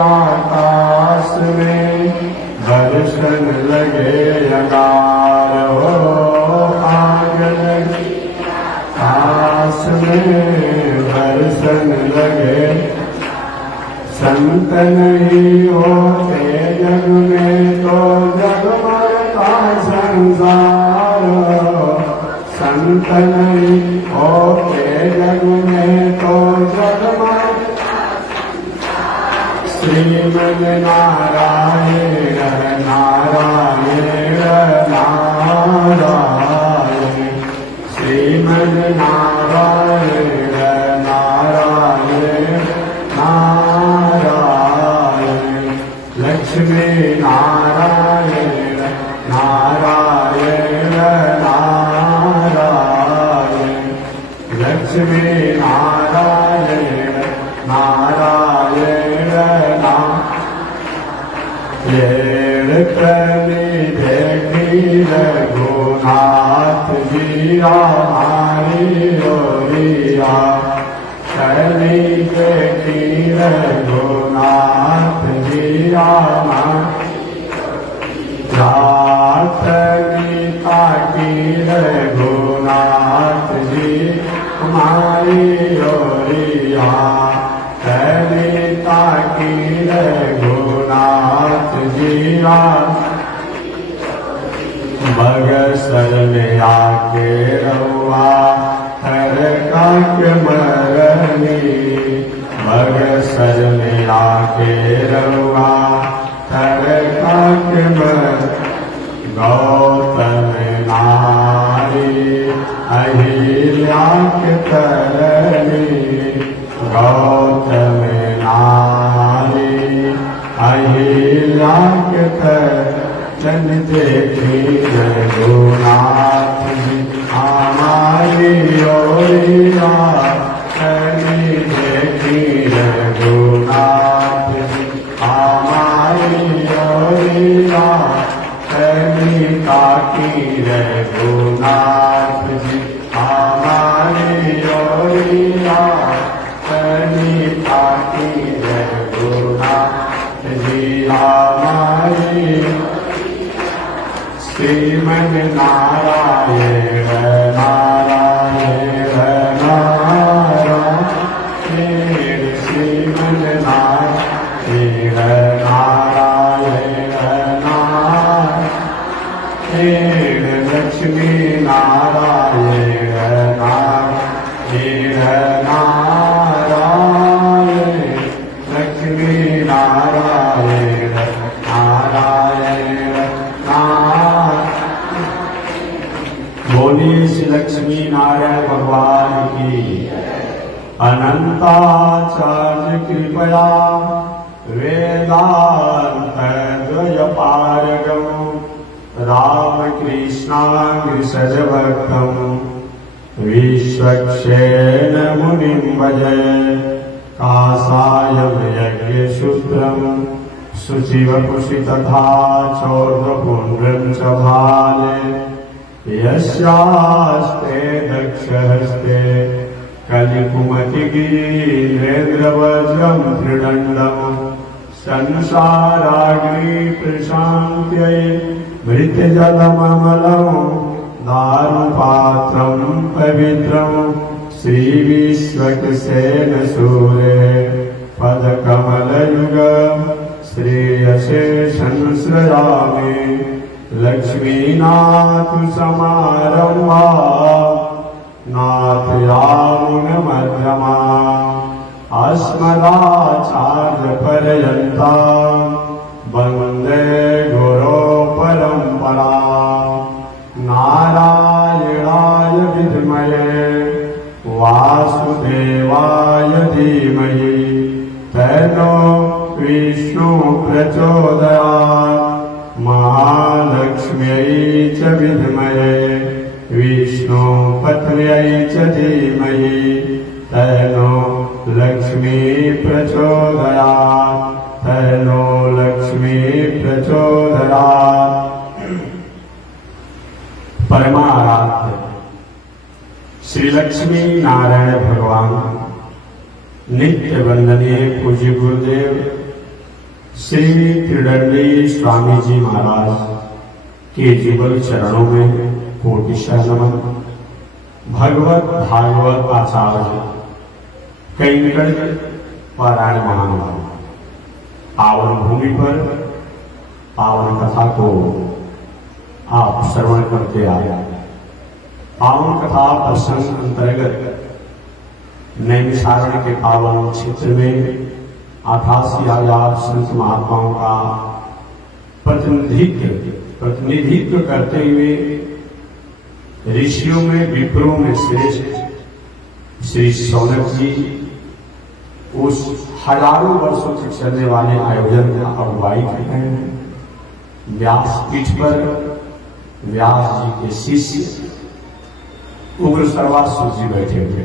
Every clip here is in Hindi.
आकाश में दर्शन लगे अगार हो, आग लगी आकाश में दर्शन लगे। संत नहीं होते जग में तो जगमगता संसार, संत नहीं होते जग में तो जगमगता संसार। श्रीमन नारायण नारायण नारायण, श्रीमन नारायण नारायण नारायण, लक्ष्मी नारायण नारायण नारायण, लक्ष्मी नारायण नारायण नारायण। देखी रघुनाथ जी हमारी ओरिया, शनि देखी रघुनाथ जी हमारी गीता की रघुनाथ जी हमारी ओरिया, गीता की रघुनाथ जी बगसर में आके रहुआ हर काके मरनी, बगसर में आके रहुआ हर काके मर। गौतम नारी अहिल्या के तरनी, गौतम नारी अहिल्या के तरन देखी रघुनाथ जी हमारी ओरिया, शनि देखी रघुनाथ जी हमारी ओरिया, शनि ताकी रघुनाथ जी हमारी ओरिया, शनि ताकी रघुनाथ जी हमारी। श्रीमन नारायण नारायण नारायण, श्रीमन नारायण नारायण नारायण, लक्ष्मी नारायण नारायण नारायण, लक्ष्मी नारायण नारायण नारायण। बोलिए श्री लक्ष्मी नारायण भगवान की। अनंताचार्य कृपया वेदांत द्वय पारगम रामकृष्णाग्रसज भक्तम विश्वक्षेण मुनिं भजे। कासायं यज्ञसूत्रं शुचिवपुषि तथा चौर्ध्वपुण्ड्रं च भाले, यस्यास्ते दक्षहस्ते कलिकुमतिगिरीन्द्रेन्द्रवज्रं त्रिदण्डं। संसाराग्नि प्रशान्त्यै मृतजलममलं दारुपात्रं पवित्रं। श्रीविश्वक्सेन सूरे पदकमलयुग श्रेयसे संश्रयामि। लक्ष्मीनाथ समारम्भा नाथयामुनमध्यमा अस्मदाचार्यपर्यन्तां वन्दे गुरो परम्परा। नारायणाय विद्महे वासुदेवाय धीमहि तन्नो विष्णु प्रचोदयात्। महालक्ष्म्यै च विद्महे विष्णुपत्न्यै च धीमहि तन्नो लक्ष्मी प्रचोदयात्, तन्नो लक्ष्मी प्रचोदयात्। परमाराध्य श्री लक्ष्मी नारायण भगवान नित्य वंदनीय पूज्य गुरुदेव श्री त्रिदंडी स्वामी जी महाराज के जुगल चरणों में कोटिशः नमन। भगवत भागवत आचार्य कैंकड़ पारायण महानुभाव पावन भूमि पर पावन कथा को आप श्रवण करते आए। पावन कथा प्रसंग अंतर्गत नैमिषारण्य के पावन क्षेत्र में 88,000 संत महात्माओं का प्रतिनिधित्व करते हुए ऋषियों में विप्रों में श्रेष्ठ श्री शौनक जी उस हजारों वर्षों तक चलने वाले आयोजन का अगुवाई कर रहे हैं। व्यास पीठ पर व्यास जी के शिष्य उग्र सर्वासुर जी बैठे हुए।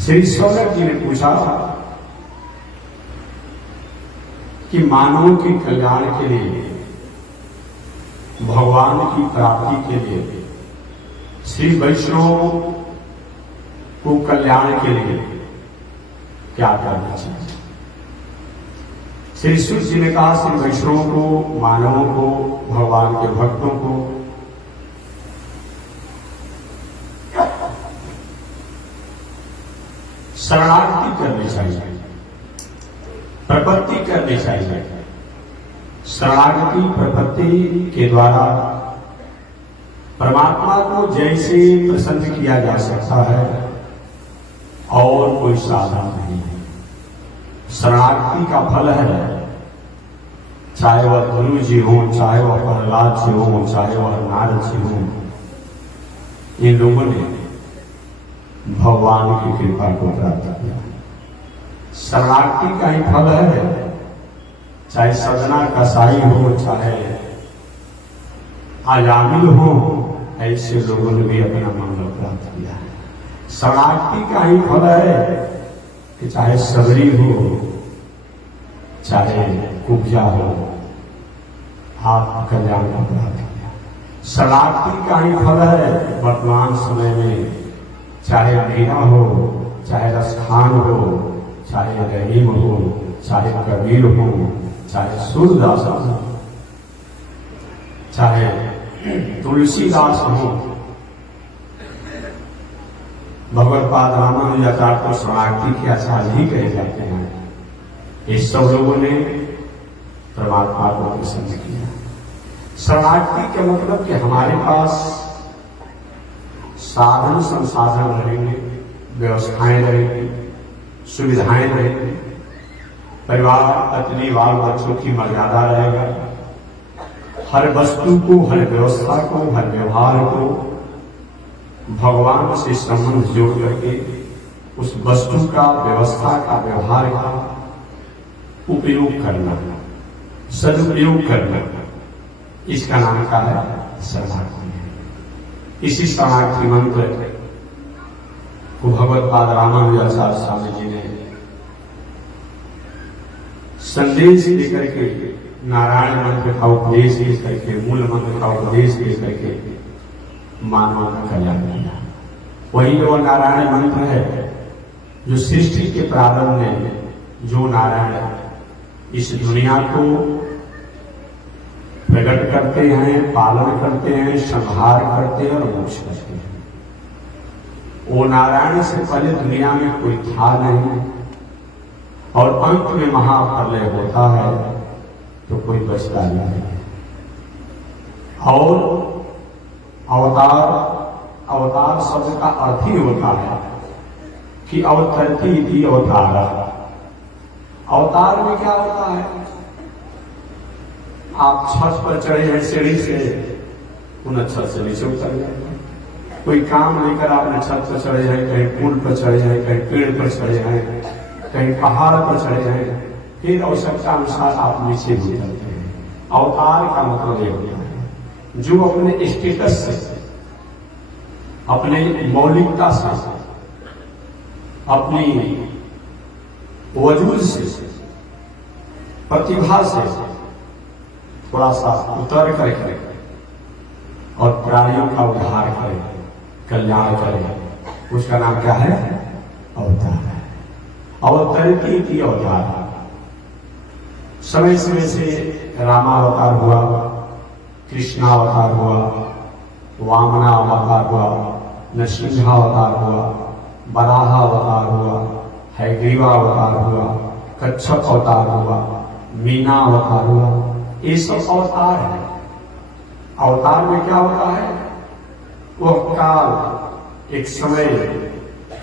श्री शौनक जी ने पूछा कि मानवों के कल्याण के लिए, भगवान की प्राप्ति के लिए, श्री वैष्णव को कल्याण के लिए क्या करना चाहिए। श्री सूत जी ने कहा श्री वैष्णव को, मानवों को, भगवान के भक्तों को शरणागति करनी चाहिए, प्रपत्ति करनी चाहिए। शरणागति प्रपत्ति के द्वारा परमात्मा को जैसे प्रसन्न किया जा सकता है और कोई साधन नहीं है। शरणागति का फल है, चाहे वह गुरु जी हो, चाहे वह प्रहलाद जी हो, चाहे वह नारद जी हो, इन लोगों ने भगवान की कृपा को प्राप्त किया। शरणागति का ही फल है, चाहे सदना कसाई हो, चाहे आयामिल हो, ऐसे लोगों ने भी अपना मंगल प्राप्त किया है। शरणागति का ही फल है कि चाहे सबरी हो, चाहे कुब्जा हो, आप कल्याण का प्राप्त किया। शरणागति का ही फल है वर्तमान समय में, चाहे मीरा हो, चाहे रसखान हो, चाहे रहीम हो, चाहे कबीर हो, चाहे सूरदास हो, चाहे तुलसीदास हो, भगवत्पाद रामानुजाचार्य को शरणागति के आचार्य ही कहे जाते हैं। ये सब लोगों ने परमात्मा को प्रसन्न किया। शरणागति का मतलब कि हमारे पास साधन संसाधन रहेंगे, व्यवस्थाएं रहेंगी, सुविधाएं रहेंगी, परिवार पत्नी बाल बच्चों की मर्यादा रहेगा। हर वस्तु को, हर व्यवस्था को, हर व्यवहार को भगवान से संबंध जोड़ करके उस वस्तु का, व्यवस्था का, व्यवहार का उपयोग करना, सदुपयोग करना, इसका नाम का है शरणागति। इसी शरणागति मंत्र को भगवत्पाद रामानुजाचार्य स्वामी जी ने संदेश देकर के, नारायण मंत्र का उपदेश देकर के, मूल मंत्र का उपदेश देकर के मानव का कल्याण किया। वही वो नारायण मंत्र है जो सृष्टि के प्रारंभ में जो नारायण इस दुनिया को प्रकट करते हैं, पालन करते हैं, संहार करते हैं और मोक्ष करते हैं। वो नारायण से पहले दुनिया में कोई था नहीं, और अंत में महाप्रलय होता है तो कोई बचता नहीं। और अवतार शब्द का अर्थ ही होता है कि अवतरती थी अवतारा। अवतार में क्या होता है, आप छत पर चढ़े हैं सीढ़ी से, उन छत से नीचे उतर गए। कोई काम लेकर आपने छत पर चढ़े हैं, कहीं पुल पर चढ़े हैं, कहीं पेड़ पर चढ़े हैं, कहीं पहाड़ पर चढ़े हैं, फिर आवश्यकता अनुसार आप नीचे भी उतरते हैं। अवतार का मतलब ये होता है जो अपने स्टेटस से, अपने मौलिकता से, अपनी वजूद से, प्रतिभा से थोड़ा सा उतर करके और प्राणियों का उद्धार करे, कल्याण करे, उसका नाम क्या है? अवतार है। अवतरती थी अवतार। समय समय से रामावतार हुआ, कृष्णावतार हुआ, वामनावतार हुआ, नरसिंहावतार हुआ, वराहावतार हुआ, हयग्रीवावतार हुआ, कच्छप अवतार हुआ, मीना अवतार हुआ। ये सब अवतार है। अवतार में क्या होता है? वह काल, एक समय,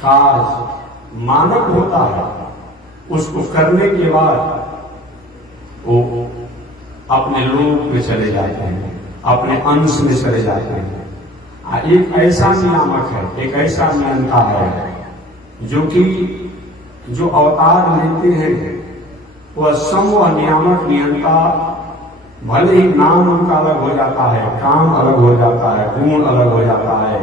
कार्य मानव होता है, उसको करने के बाद वो अपने रूप में चले जाते हैं, अपने अंश में चले जाते हैं। एक ऐसा नियामक है, एक ऐसा नियंता है जो कि जो अवतार लेते हैं वह समूह नियामक नियंता, भले ही नाम उनका अलग हो जाता है, काम अलग हो जाता है, गुण अलग हो जाता है,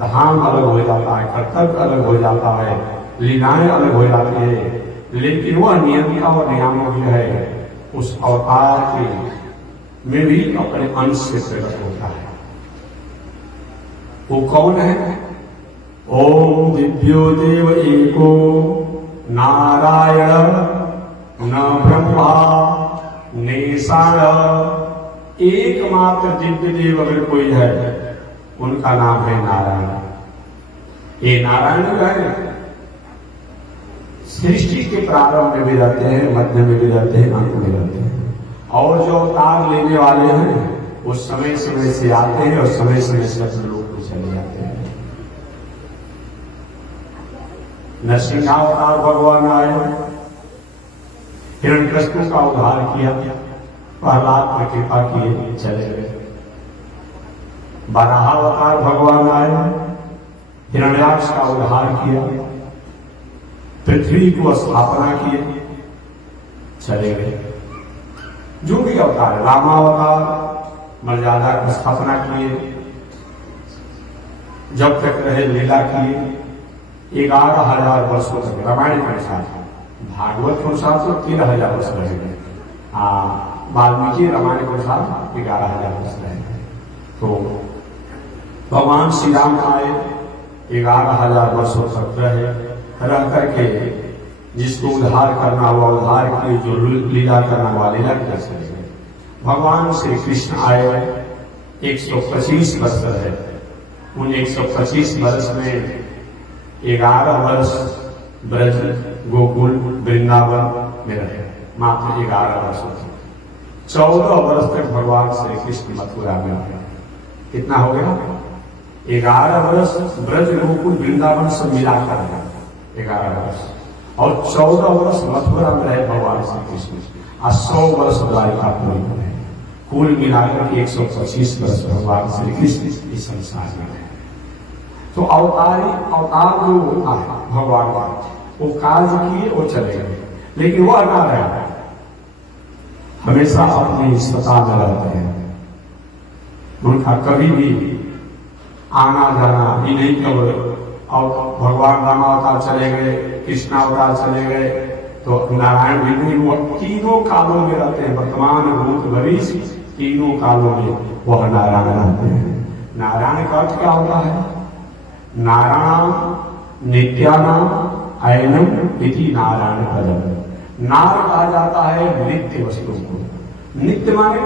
धाम अलग हो जाता है, कर्तव्य अलग हो जाता है, लीलाएं अलग हो जाती है, लेकिन वह नियंता और नियामक जो है उस अवतार के में भी अपने अंश से प्रकट होता है। वो कौन है? ओम दिव्यो देव एको नारायण न ब्रह्मा नेसाण। एकमात्र दिव्य देव अगर कोई है उनका नाम है नारायण। ये नारायण जो है सृष्टि के प्रारंभ में भी रहते हैं, मध्य में भी रहते हैं, अंत में रहते हैं। और जो अवतार लेने वाले हैं वो समय समय से आते हैं और समय समय से अपने लोग को चले जाते हैं। नरसिंहावतार भगवान आए, हिरण्यकश्यप का उद्धार किया, प्रहलाद पर कृपा किए, चले गए। वराहावतार भगवान आए, हिरण्याक्ष का उद्धार किया, पृथ्वी को स्थापना किए, चले गए। जो भी अवतार, रामावतार मर्यादा की स्थापना किए, जब तक रहे लीला किए, 11,000 वर्षों तक। रामायण के अनुसार, भागवत के अनुसार तो 13,000 वर्ष रहेंगे, वाल्मीकि रामायण के अनुसार 11,000 वर्ष रहेंगे। तो भगवान श्री राम आए, 11,000 वर्षों तक रहे, रह करके जिसको उद्धार करना हुआ उद्धार किए, जो लीला करना हुआ लीला कर सके। भगवान श्री कृष्ण आए, 125 वर्ष रहे। उन 125 वर्ष में 11 वर्ष ब्रज गोकुल वृंदावन में रहे, मात्र 11 वर्ष। 14 वर्ष तक भगवान श्री कृष्ण मथुरा में रहे। कितना हो गया? 11 वर्ष ब्रज गोकुल वृंदावन सब मिलाकर 11 वर्ष, और 14 वर्ष मथुरा में रहे भगवान श्री कृष्ण, और 100 वर्ष द्वारिकापुरी में रहे। कुल मिलाकर के 125 वर्ष भगवान श्री कृष्ण इस संसार में रहे। तो अवतार जो होता है भगवान का, वो कार्य किए, वो चले गए, लेकिन वह नारायण हमेशा अपनी सत्ता में रहते हैं। उनका कभी भी आना जाना ही नहीं। कब और भगवान रामावतार चले गए, कृष्णावतार चले गए, तो नारायण भी नहीं। वो तीनों कालों में रहते हैं, वर्तमान भूत भविष्य, तीनों कालों में वह नारायण रहते हैं। नारायण का अर्थ क्या होता है? नारायण नित्यानाम अयनम इति नारायण पदम। नार कहा जाता है नित्य वस्तु को। नित्य माने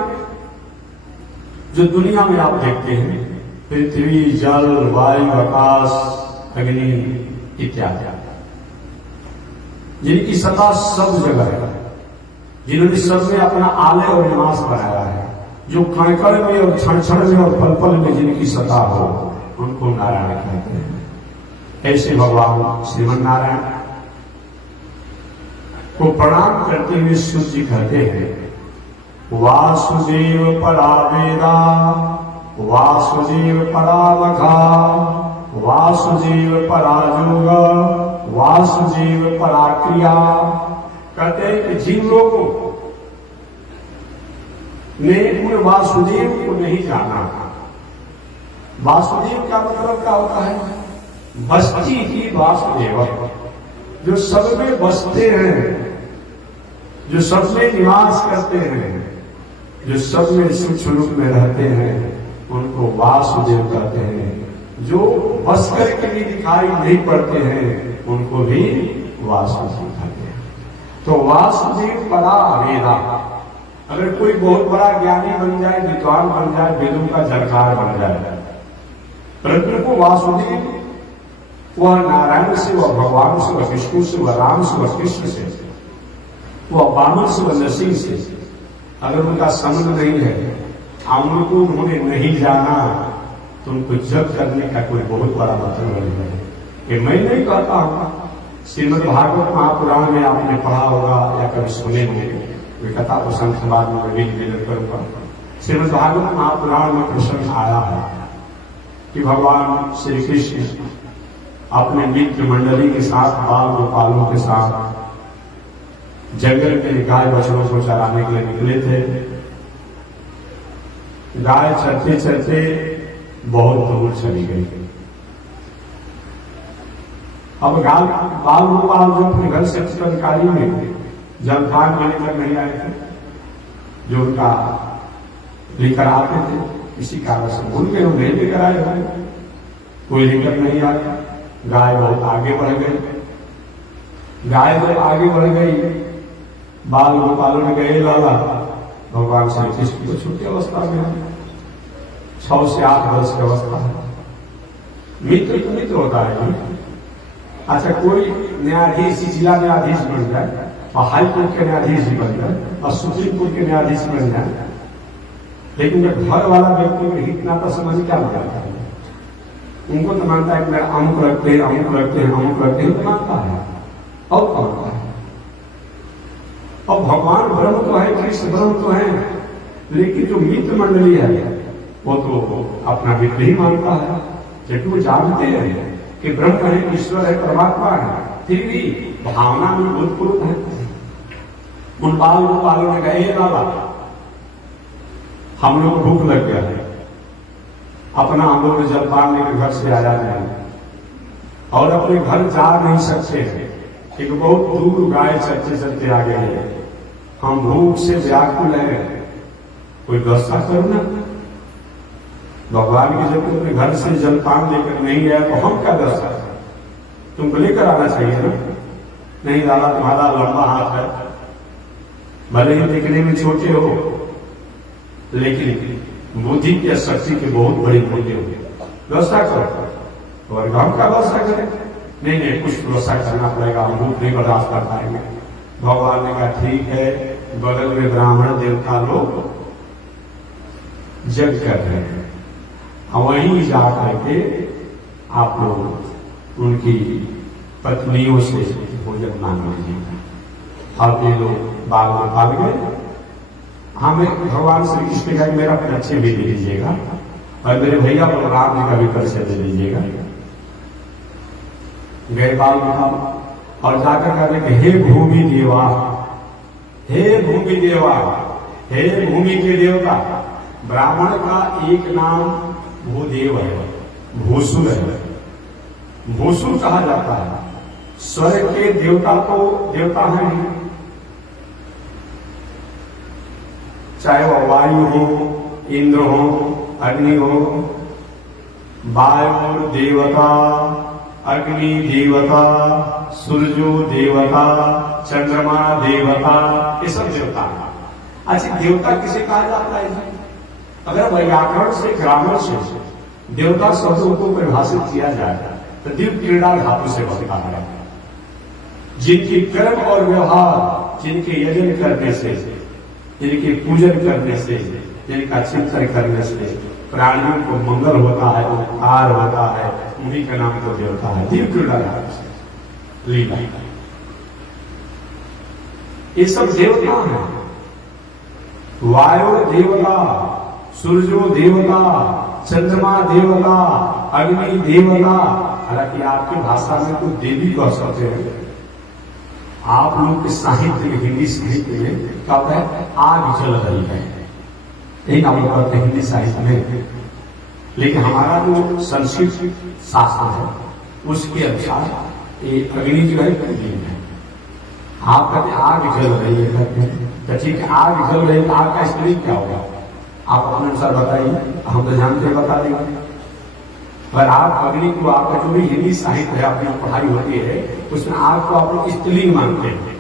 जो दुनिया में आप देखते हैं, पृथ्वी, जल, वायु, आकाश, अग्नि इत्यादि, जिनकी सत्ता सब जगह है, जिन्होंने सब में अपना आलय और निवास बनाया है, जो कण कण में और क्षण क्षण में और पल पल में जिनकी सत्ता हो, उनको नारायण कहते हैं। ऐसे भगवान श्रीमन नारायण को प्रणाम करते हुए सूर्य जी कहते हैं, वासुदेव परा वेदा, वासुदेव परा वघा, वासुदेव परा योग, वासुदेव परा क्रिया। कहते हैं कि जिन लोगों ने उन वासुदेव को नहीं जाना, वासुदेव का मतलब क्या होता है? बस्ती ही वासुदेव, जो सब में बसते हैं, जो सब में निवास करते हैं, जो सब में सूक्ष्म रूप में रहते हैं, उनको वासुदेव कहते हैं। जो बस करके भी दिखाई नहीं पड़ते हैं, उनको भी वासुदेव कहते हैं। तो वासुदेव परा वेदा, अगर कोई बहुत बड़ा ज्ञानी बन जाए, विद्वान बन जाए, वेदों का जानकार बन जाए, परंतु को वासुदेव वह नारायण से, वह भगवान से, वह विष्णु से, वह राम से, वह कृष्ण से, वह वामन से, वह नरसिंह से अगर उनका संबंध नहीं है, उनको उन्होंने नहीं जाना, तो उनको जप करने का कोई बहुत बड़ा मतलब नहीं है। कि मैं नहीं कहता हूं, श्रीमद् भागवत महापुराण में आपने पढ़ा होगा या कभी सुने होंगे, कथा प्रसंग के बाद में निवेदन करूंगा। श्रीमद् भागवत महापुराण में प्रसंग आया है कि भगवान श्री कृष्ण अपने मित्र मंडली के साथ, बाल गोपालों के साथ जंगल में गाय बछड़ों को चराने के लिए निकले थे। गाय चरते चरते बहुत दूर चली गई। अब बाल गोपाल जो अपने घर से चित्रकारी में जलपान में लेकर नहीं आए थे, जो उनका लेकर आते थे, किसी कारण से भूल गए, उन्हें लेकर आए होंगे, कोई लेकर नहीं आया। गाय बहुत आगे बढ़ गई। गाय जब आगे बढ़ गई, बाल गोपालों ने गए लाला भगवान श्री कृष्ण को छोटी अवस्था में 6 से 8 वर्ष की अवस्था है। मित्र होता है। अच्छा, कोई न्यायाधीश, जिला न्यायाधीश बन जाए और हाईकोर्ट के न्यायाधीश बन जाए और सुप्रीम कोर्ट के न्यायाधीश बन जाए, लेकिन जब घर वाला व्यक्ति में हित नाता समझ क्या मानता है? उनको तो मानता है कि मेरा अमुक रखते हैं, अमुक रखते हैं, अमुक रखते हैं, तो मानता है और मानता है। और भगवान ब्रह्म तो है, कृष्ण ब्रह्म तो है, लेकिन जो मित्र मंडली है वो तो अपना मित्र ही मानता है, क्योंकि वो जानते हैं कि ब्रह्म है, ईश्वर है, परमात्मा है, फिर भी भावना में भूतपूर्व है। उन बाल गोपालों ने कहा, ये बाबा हम लोग भूख लग गया है, अपना हम लोग जलपान लेकर घर से आया जाए और अपने घर जा नहीं सकते हैं, एक बहुत दूर गाय चलते चलते आ गए हैं, हम भूख से व्याकुल है, कोई व्यवस्था करो ना। भगवान की जब अपने घर से जलपान लेकर नहीं आया तो हम क्या व्यवस्था करें? तुमको लेकर आना चाहिए ना। नहीं दादा, तुम्हारा लंबा हाथ है, भले ही दिखने में छोटे हो, लेकिन बुद्धि की शक्ति के बहुत बड़ी मूल्य हो, व्यवस्था करो। और हम का व्यवस्था करें? नहीं, कुछ व्यवस्था करना पड़ेगा, हम भूख नहीं बर्दाश्त कर पाएंगे। भगवान ने कहा ठीक है, बगल में ब्राह्मण देवता लोग जग कर रहे हैं, वहीं जा करके आप लोग उनकी पत्नियों से भोजन मांग लीजिए। और ये लोग बाग में भाग गए। हमें भगवान श्री कृष्ण का मेरा परिचय भी दे दीजिएगा और मेरे भैया बलराम जी का भी परिचय दे दीजिएगा। गए बाल गोपाल और जाकर कहते कि हे भूमि देवा, हे भूमि देवा, हे भूमि के देवता। ब्राह्मण का एक नाम भूदेव है, भूसुर है, भूसुर कहा जाता है। स्वर्ग के देवता तो देवता है नहीं, चाहे वह वायु हो, इंद्र हो, अग्नि हो। वायु देवता, अग्नि देवता, सूर्यो देवता, चंद्रमा देवता, ये सब देवता है। अच्छा, देवता किसे कहा जाता है? अगर व्याकरण से, ग्रामर से देवता शब्दों को परिभाषित किया जाए तो दिव्य क्रीड़ा धातु से बनता है। जिनकी कर्म और व्यवहार, जिनके यजन करने से, जिनके पूजन करने से, जिनका चिंतन करने से प्राणियों को मंगल होता है, उपकार होता है, उन्हीं का नाम तो देवता है। दिव्य क्रीड़ा धातु से लीला, ये सब देवता है। वायु देवता, सूर्यो देवता, चंद्रमा देवता, अग्नि देवता। हालांकि आपकी भाषा में तो देवी कह सकते हैं। आप लोग के साहित्य में, हिंदी साहित्य में क्या होता है? आग जल रही है, यही नाम कहते हैं हिंदी साहित्य में। लेकिन हमारा जो संस्कृत शास्त्र है उसके अनुसार ये अग्नि जो है प्रदीप है। आप कहते आग जल रही है, कहते हैं तो ठीक है, आग जल रही है, आग का स्त्री क्या होगा? आप अपने अनुसार बताइए, हम तो जानते हैं, बता देंगे। पर आप अग्नि को, आपका जो भी हिंदी साहित्य है, आपकी पढ़ाई होती है, उसमें आग को आप लोग स्त्रीलिंग मानते हैं।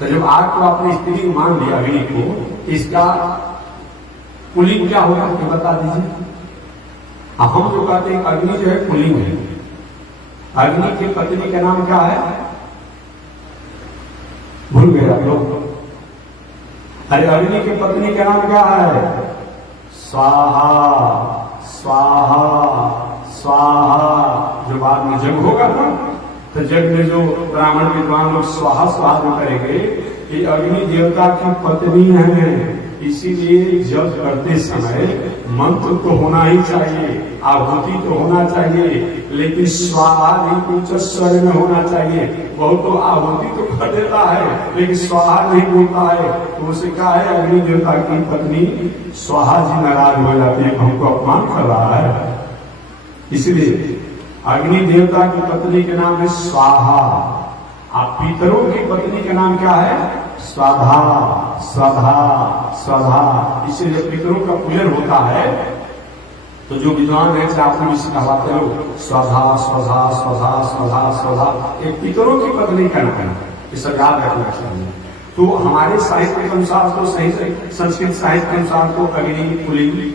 तो जब आग को आपने स्त्रीलिंग मान लिया अग्नि को, इसका पुल्लिंग क्या होगा ये बता दीजिए। हम जो कहते हैं अग्नि जो है पुल्लिंग है, अग्नि की पत्नी का नाम क्या है, भूल गए आप लोग। अरे अग्नि की पत्नी का नाम क्या है, स्वाहा स्वाहा स्वाहा। जो बाद में जग होगा ना, तो जग में जो ब्राह्मण विद्वान लोग स्वाहा स्वाहा जो करेंगे, ये अग्नि देवता की पत्नी है। इसीलिए जब करते समय मंत्र तो होना ही चाहिए, आहुति तो होना चाहिए, लेकिन स्वाहा भी उच्च स्वर में होना चाहिए। बहुत तो आहुति तो कर देता है लेकिन स्वाहा नहीं बोलता है, तो उसे क्या है, अग्नि देवता की पत्नी स्वाहा जी नाराज हो जाती है, हमको अपमान कर रहा है। इसलिए अग्नि देवता की पत्नी के नाम है स्वाहा। आप पितरों की पत्नी का नाम क्या है, स्वाधा स्वाधा स्वाधा। इसलिए जब पितरों का पूजन होता है तो जो विद्वान है, आपने भी कहवाते हो स्वाधा स्वधा स्वधा स्वधा स्वधा, एक पितरों की पत्नी का नाम है, ये सब याद रखना चाहिए। तो हमारे साहित्य के अनुसार तो सही संस्कृत साहित्य के अनुसार तो अग्नि पुल्लिंग,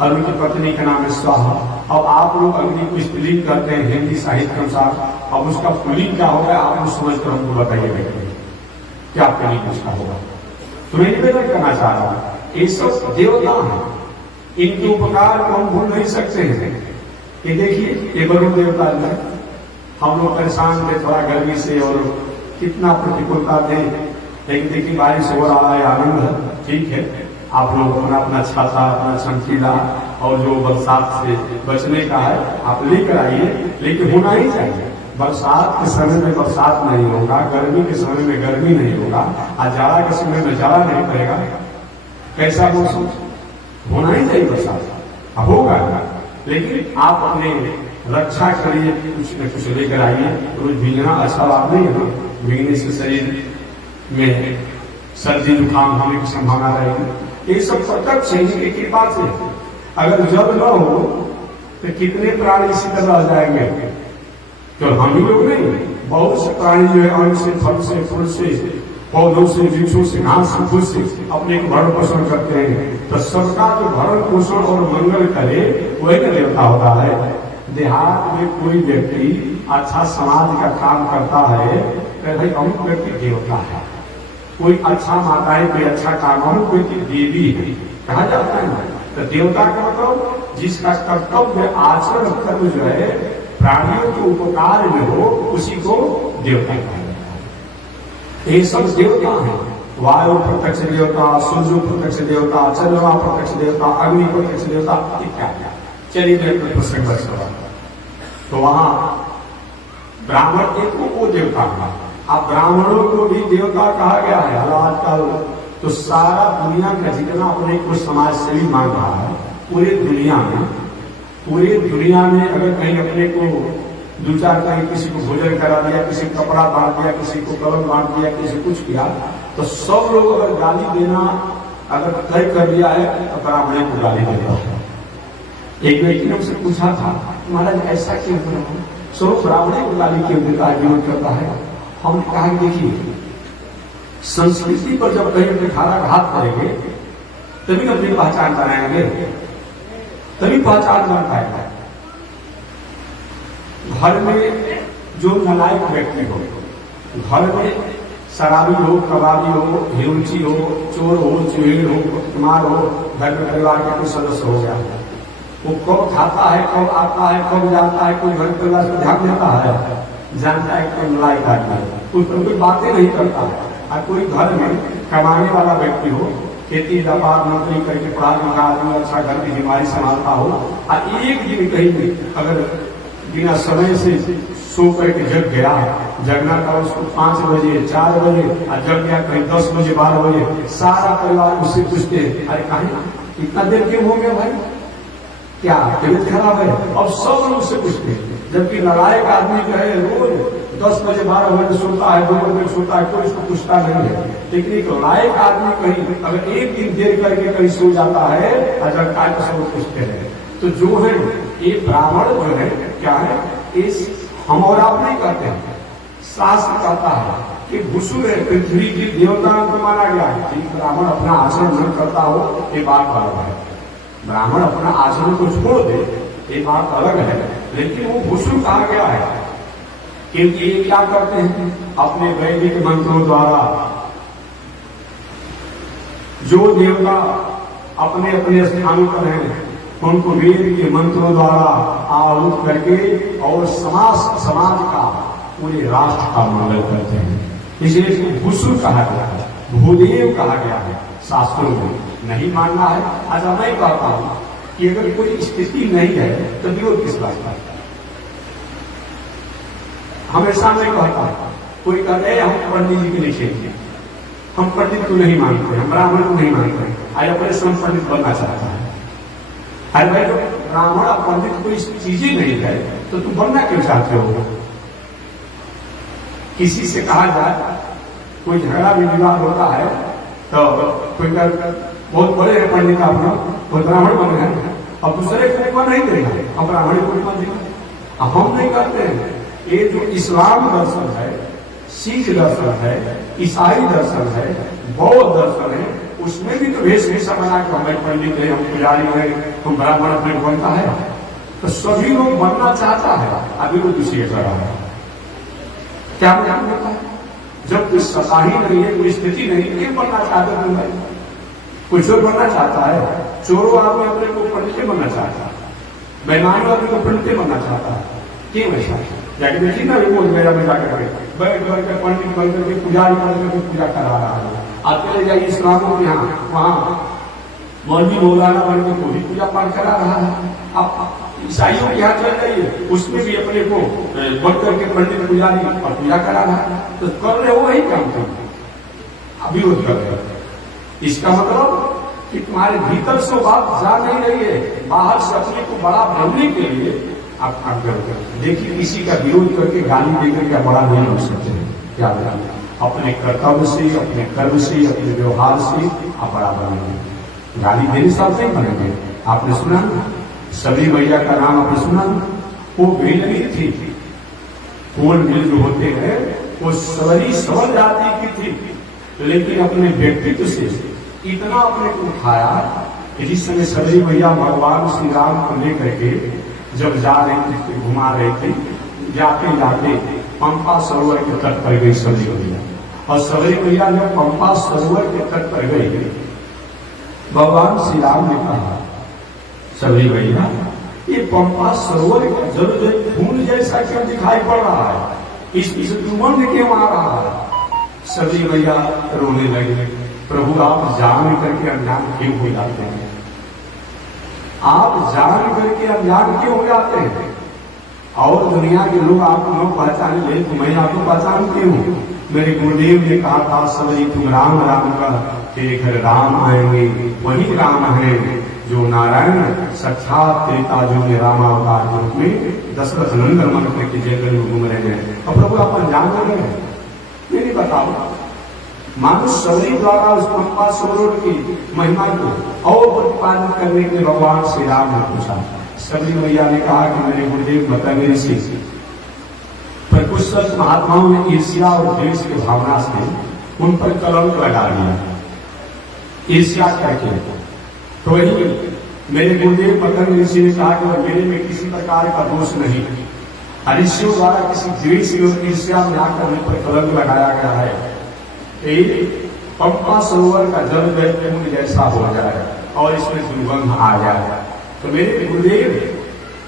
अग्नि की पत्नी का नाम है स्वाहा। अब आप लोग अग्नि को स्त्रीलिंग करते हैं हिंदी साहित्य के अनुसार, अब उसका पुल्लिंग क्या होगा आप लोग समझ कर हमको बताइए क्या पुल्लिंग उसका होगा। तो मैं निवेदन करना चाह रहा हूं, ये सब देवता हैं, इनके उपकार को हम भूल नहीं सकते हैं। ये देखिए ये वरुण देवता है, हम लोग परेशान थे थोड़ा गर्मी से और कितना प्रतिकूलता थे, लेकिन देखिए बारिश हो रहा है, आनंद है, ठीक है। आप लोग अपना अपना छाता, अपना चमकीला और जो बरसात से बचने का है आप लेकर आइए, लेकिन होना ही चाहिए। बरसात के समय में बरसात नहीं होगा, गर्मी के समय में गर्मी नहीं होगा, और जाड़ा के समय में जाड़ा नहीं पड़ेगा। कैसा मौसम होना ही चाहिए, बरसात होगा, लेकिन आप अपने रक्षा के लिए कुछ न कुछ लेकर आइए। रोज भीगना अच्छा बात नहीं है, भीगने से शरीर में सर्दी जुकाम होने की संभावना रहेगी। ये सब प्रत्यक्ष है इनकी कृपा से। अगर जब न हो तो कितने प्राणी इसी तरह रह जाएंगे, तो हम ही लोग नहीं, बहुत से प्राणी जो है अन्न से, फल से, फूल से, पौधों से, वृक्षों से, घास से, फूल से अपने को भरण पोषण करते हैं। तो सबका जो भरण पोषण और मंगल करे वही ना देवता होता है। देहात में कोई व्यक्ति अच्छा समाज का काम करता है तो भाई अमुक व्यक्ति देवता है, कोई अच्छा माताएं पे अच्छा काम, अमुक व्यक्ति देवी है कहा जाता है ना। तो देवता का मतलब जिसका कर्तव्य आचरण कर्म जो है प्राणियों के उपकार में हो, उसी को देवता कहा जाता है। ये सब देवता हैं, वायु प्रत्यक्ष देवता, सूर्य प्रत्यक्ष देवता, चंद्रमा प्रत्यक्ष देवता, अग्नि प्रत्यक्ष देवता इत्यादि। चलिए मैं अपने प्रसंग पर सवाल, तो वहां ब्राह्मण एक वो देवता था। अब ब्राह्मणों को भी देवता कहा गया है आजकल। तो सारा दुनिया का जितना अपने को समाज सेवी मान रहा है, पूरे दुनिया में अगर कहीं अपने को दो चार कहीं किसी को भोजन करा दिया, किसी को कपड़ा बांट दिया, किसी को कलम बांट दिया, किसी कुछ किया, तो सब लोग अगर गाली देना अगर तय कर दिया है तो ब्राह्मण को गाली देता है। एक व्यक्ति ने उनसे पूछा था, महाराज ऐसा क्यों हो रहा है, सो ब्राह्मण को गाली क्यों देता है, जीवन करता है। हम कहा देखिए संस्कृति पर जब कहीं अपने खाराघात करेंगे तभी ना अपनी पहचान बनाएंगे, तभी पहचान बन पाएगा। घर में जो नालायक व्यक्ति हो, घर में शराबी हो, कबाबी हो, हिरुचि हो, चोर हो, चुहेड़ हो, कुमार हो, घर में परिवार का कोई सदस्य हो गया, वो कब खाता है, कब आता है, कब जाता है, कोई घर परिवार पर ध्यान देता है, जानता है कि नालायक आदमी है, कोई बातें नहीं करता है। और कोई घर में कमाने वाला व्यक्ति हो, खेती व्यापार नौकरी करके पढ़ा लिखा आदमी अच्छा घर की बीमारी संभालता हो, और एक दिन कहीं भी अगर बिना समय से सो करके जग गया, जगना था उसको 5 बजे 4 बजे, और जग गया कहीं 10 बजे 12 बजे, सारा परिवार उससे पूछते अरे कहीं इतना देर क्यों हो गया भाई, क्या तबीयत खराब है। अब सब लोग उससे पूछते हैं, जबकि नालायक आदमी जो है रोज 10 बजे 12 बजे सोता है, 2 बजे सोता है, कोई उसको पूछता नहीं है। लेकिन एक लायक आदमी कहीं अगर एक दिन देर करके कहीं सो जाता है, अगर काय तो सब पूछते हैं। तो जो है ये ब्राह्मण जो है क्या है, इस हम और आप नहीं कहते हैं, शास्त्र कहता है कि भूसुर है, पृथ्वी की देवता को माना गया है। ब्राह्मण अपना आचरण न करता हो ये बात अलग है, ब्राह्मण अपना आचरण को छोड़ दे ये बात अलग है, लेकिन वो भूसुर कहा गया है क्योंकि ये क्या करते हैं, अपने वैदिक मंत्रों द्वारा जो देवता अपने अपने स्थानों पर हैं उनको वेद के मंत्रों द्वारा आहुत करके और समाज का, पूरे राष्ट्र का मंगल करते हैं। इसलिए इसको भूसुर कहा गया है, भूदेव कहा गया है शास्त्रों में। नहीं मानना है, अच्छा मैं कहता हूं कि अगर कोई स्थिति नहीं है तो विरोध किस बात का? हमेशा मैं कहता हूं, कोई कहते हैं हम पंडित जी के निषेध किए, हम पंडित को नहीं मानते, हम ब्राह्मण को नहीं मानते, आज अपने स्वयं पंडित बनना चाहता है। अरे भाई, तो ब्राह्मण और पंडित कोई चीज ही नहीं है तो तुम बनना क्यों चाहते हो? किसी से कहा जाए, कोई झगड़ा भी विवाद होता है तो कोई बहुत बड़े हैं पंडित अपना, कोई ब्राह्मण बन गए, अब दूसरे को नहीं देगा, अब ब्राह्मण को बन देगा। अब हम नहीं करते हैं। ये जो इस्लाम दर्शन है, सिख दर्शन है, ईसाई दर्शन है, बौद्ध दर्शन है, उसमें भी तो वेशभूषा बना के हमारे पंडित है, हम पुजारी है, हम ब्राह्मण अपने बनता है, तो सभी लोग बनना चाहता है, अभी वो दूसरी कर रहा है। क्या ध्यान होता है? जब कोई सत्ता ही नहीं है, कोई स्थिति नहीं है, क्यों बनना चाहते तुम भाई? कोई चोर बनना चाहता है, चोरों आदमी अपने को पंडित बनना चाहता है, बेईमानी आदमी को पंडित बनना चाहता है, क्यों ऐसा? जाके देखिए ना, रिपोर्ट मेरा में जाकर बैठ कर पंडित बन करके पुजारी बन करके पूजा करा रहा है। आप चले जाइए इस्लामों के यहाँ, वहाँ मौलवी मौलाना बन के कोई पूजा पाठ करा रहा है। आप ईसाइयों के यहाँ चल जाइए, उसमें भी अपने को बढ़ करके पंडित पुजारी और पूजा करा रहा है। तो कर रहे हो वही काम करते, अभी वो कर रहे हो। इसका मतलब कि तुम्हारे भीतर से बात जा नहीं रही है, बाहर से अपने को बड़ा बनने के लिए आप काम करते हैं। देखिए, किसी का विरोध करके गाली देकर क्या बड़ा नहीं हो सकते हैं, क्या बताइए? अपने कर्तव्य से, अपने कर्म से, अपने व्यवहार से आप बड़ा बनेंगे। गाली देने से आप नहीं बनेंगे। आपने सुना सबरी मैया का नाम आपने सुना? वो बेलनी थी, कोल मिल जो होते हैं वो सबरी सबल जाति की थी, लेकिन अपने व्यक्तित्व से इतना अपने को उठाया कि जिस समय सबरी मैया भगवान श्री राम को लेकर के जब जा रही थी, घुमा रही थी, जाते जाते पंपा सरोवर के तट पर गई सबरी मैया। और सबरी मैया जब पंपा सरोवर के तट पर गई, भगवान श्री राम ने कहा, सबरी मैया ये पंपा सरोवर का जल फूल जैसा क्यों दिखाई पड़ रहा है, इस दुर्गंध क्यों आ रहा है? सबरी मैया रोने लगी, प्रभु आप जान करके अनजान क्यों हो जाते हैं? आप जान करके अनजान क्यों हो जाते हैं? और दुनिया के लोग आपको न पहचान ले तो मैं आपको पहचानती हूँ। मेरे गुरुदेव ने कहा था, सबरी तुम राम राम का, तेरे घर राम आएंगे, वही राम है जो नारायण साक्षात त्रेता जो में रामावतार के रूप में दशरथ नंदन मन करके जंगल में घूम रहे हैं। और प्रभु आप अनजान हो रहे हैं? मेरी बताओ, मानो सबरी द्वारा उस पंपा सरोवर की महिमा को और प्रतिपादन करने के लिए भगवान श्री राम ने पूछा। सबरी मैया ने कहा कि मेरे गुरुदेव बता मेरे से पर कुछ संत महात्माओं ने ईर्ष्या और द्वेष की भावना से उन पर कलंक लगा दिया, ईर्ष्या करके। तो वही मेरे गुरुदेव पतंग ऋषि ने कहा कि मेरे में किसी प्रकार का दोष नहीं, ऋषियों द्वारा किसी द्वेष और ईर्ष्या में आकर उन पर कलंक लगाया गया है। पंपा सरोवर का जल कुंड जैसा हो जाए और इसमें दुर्गंध आ जाए। तो मेरे गुरुदेव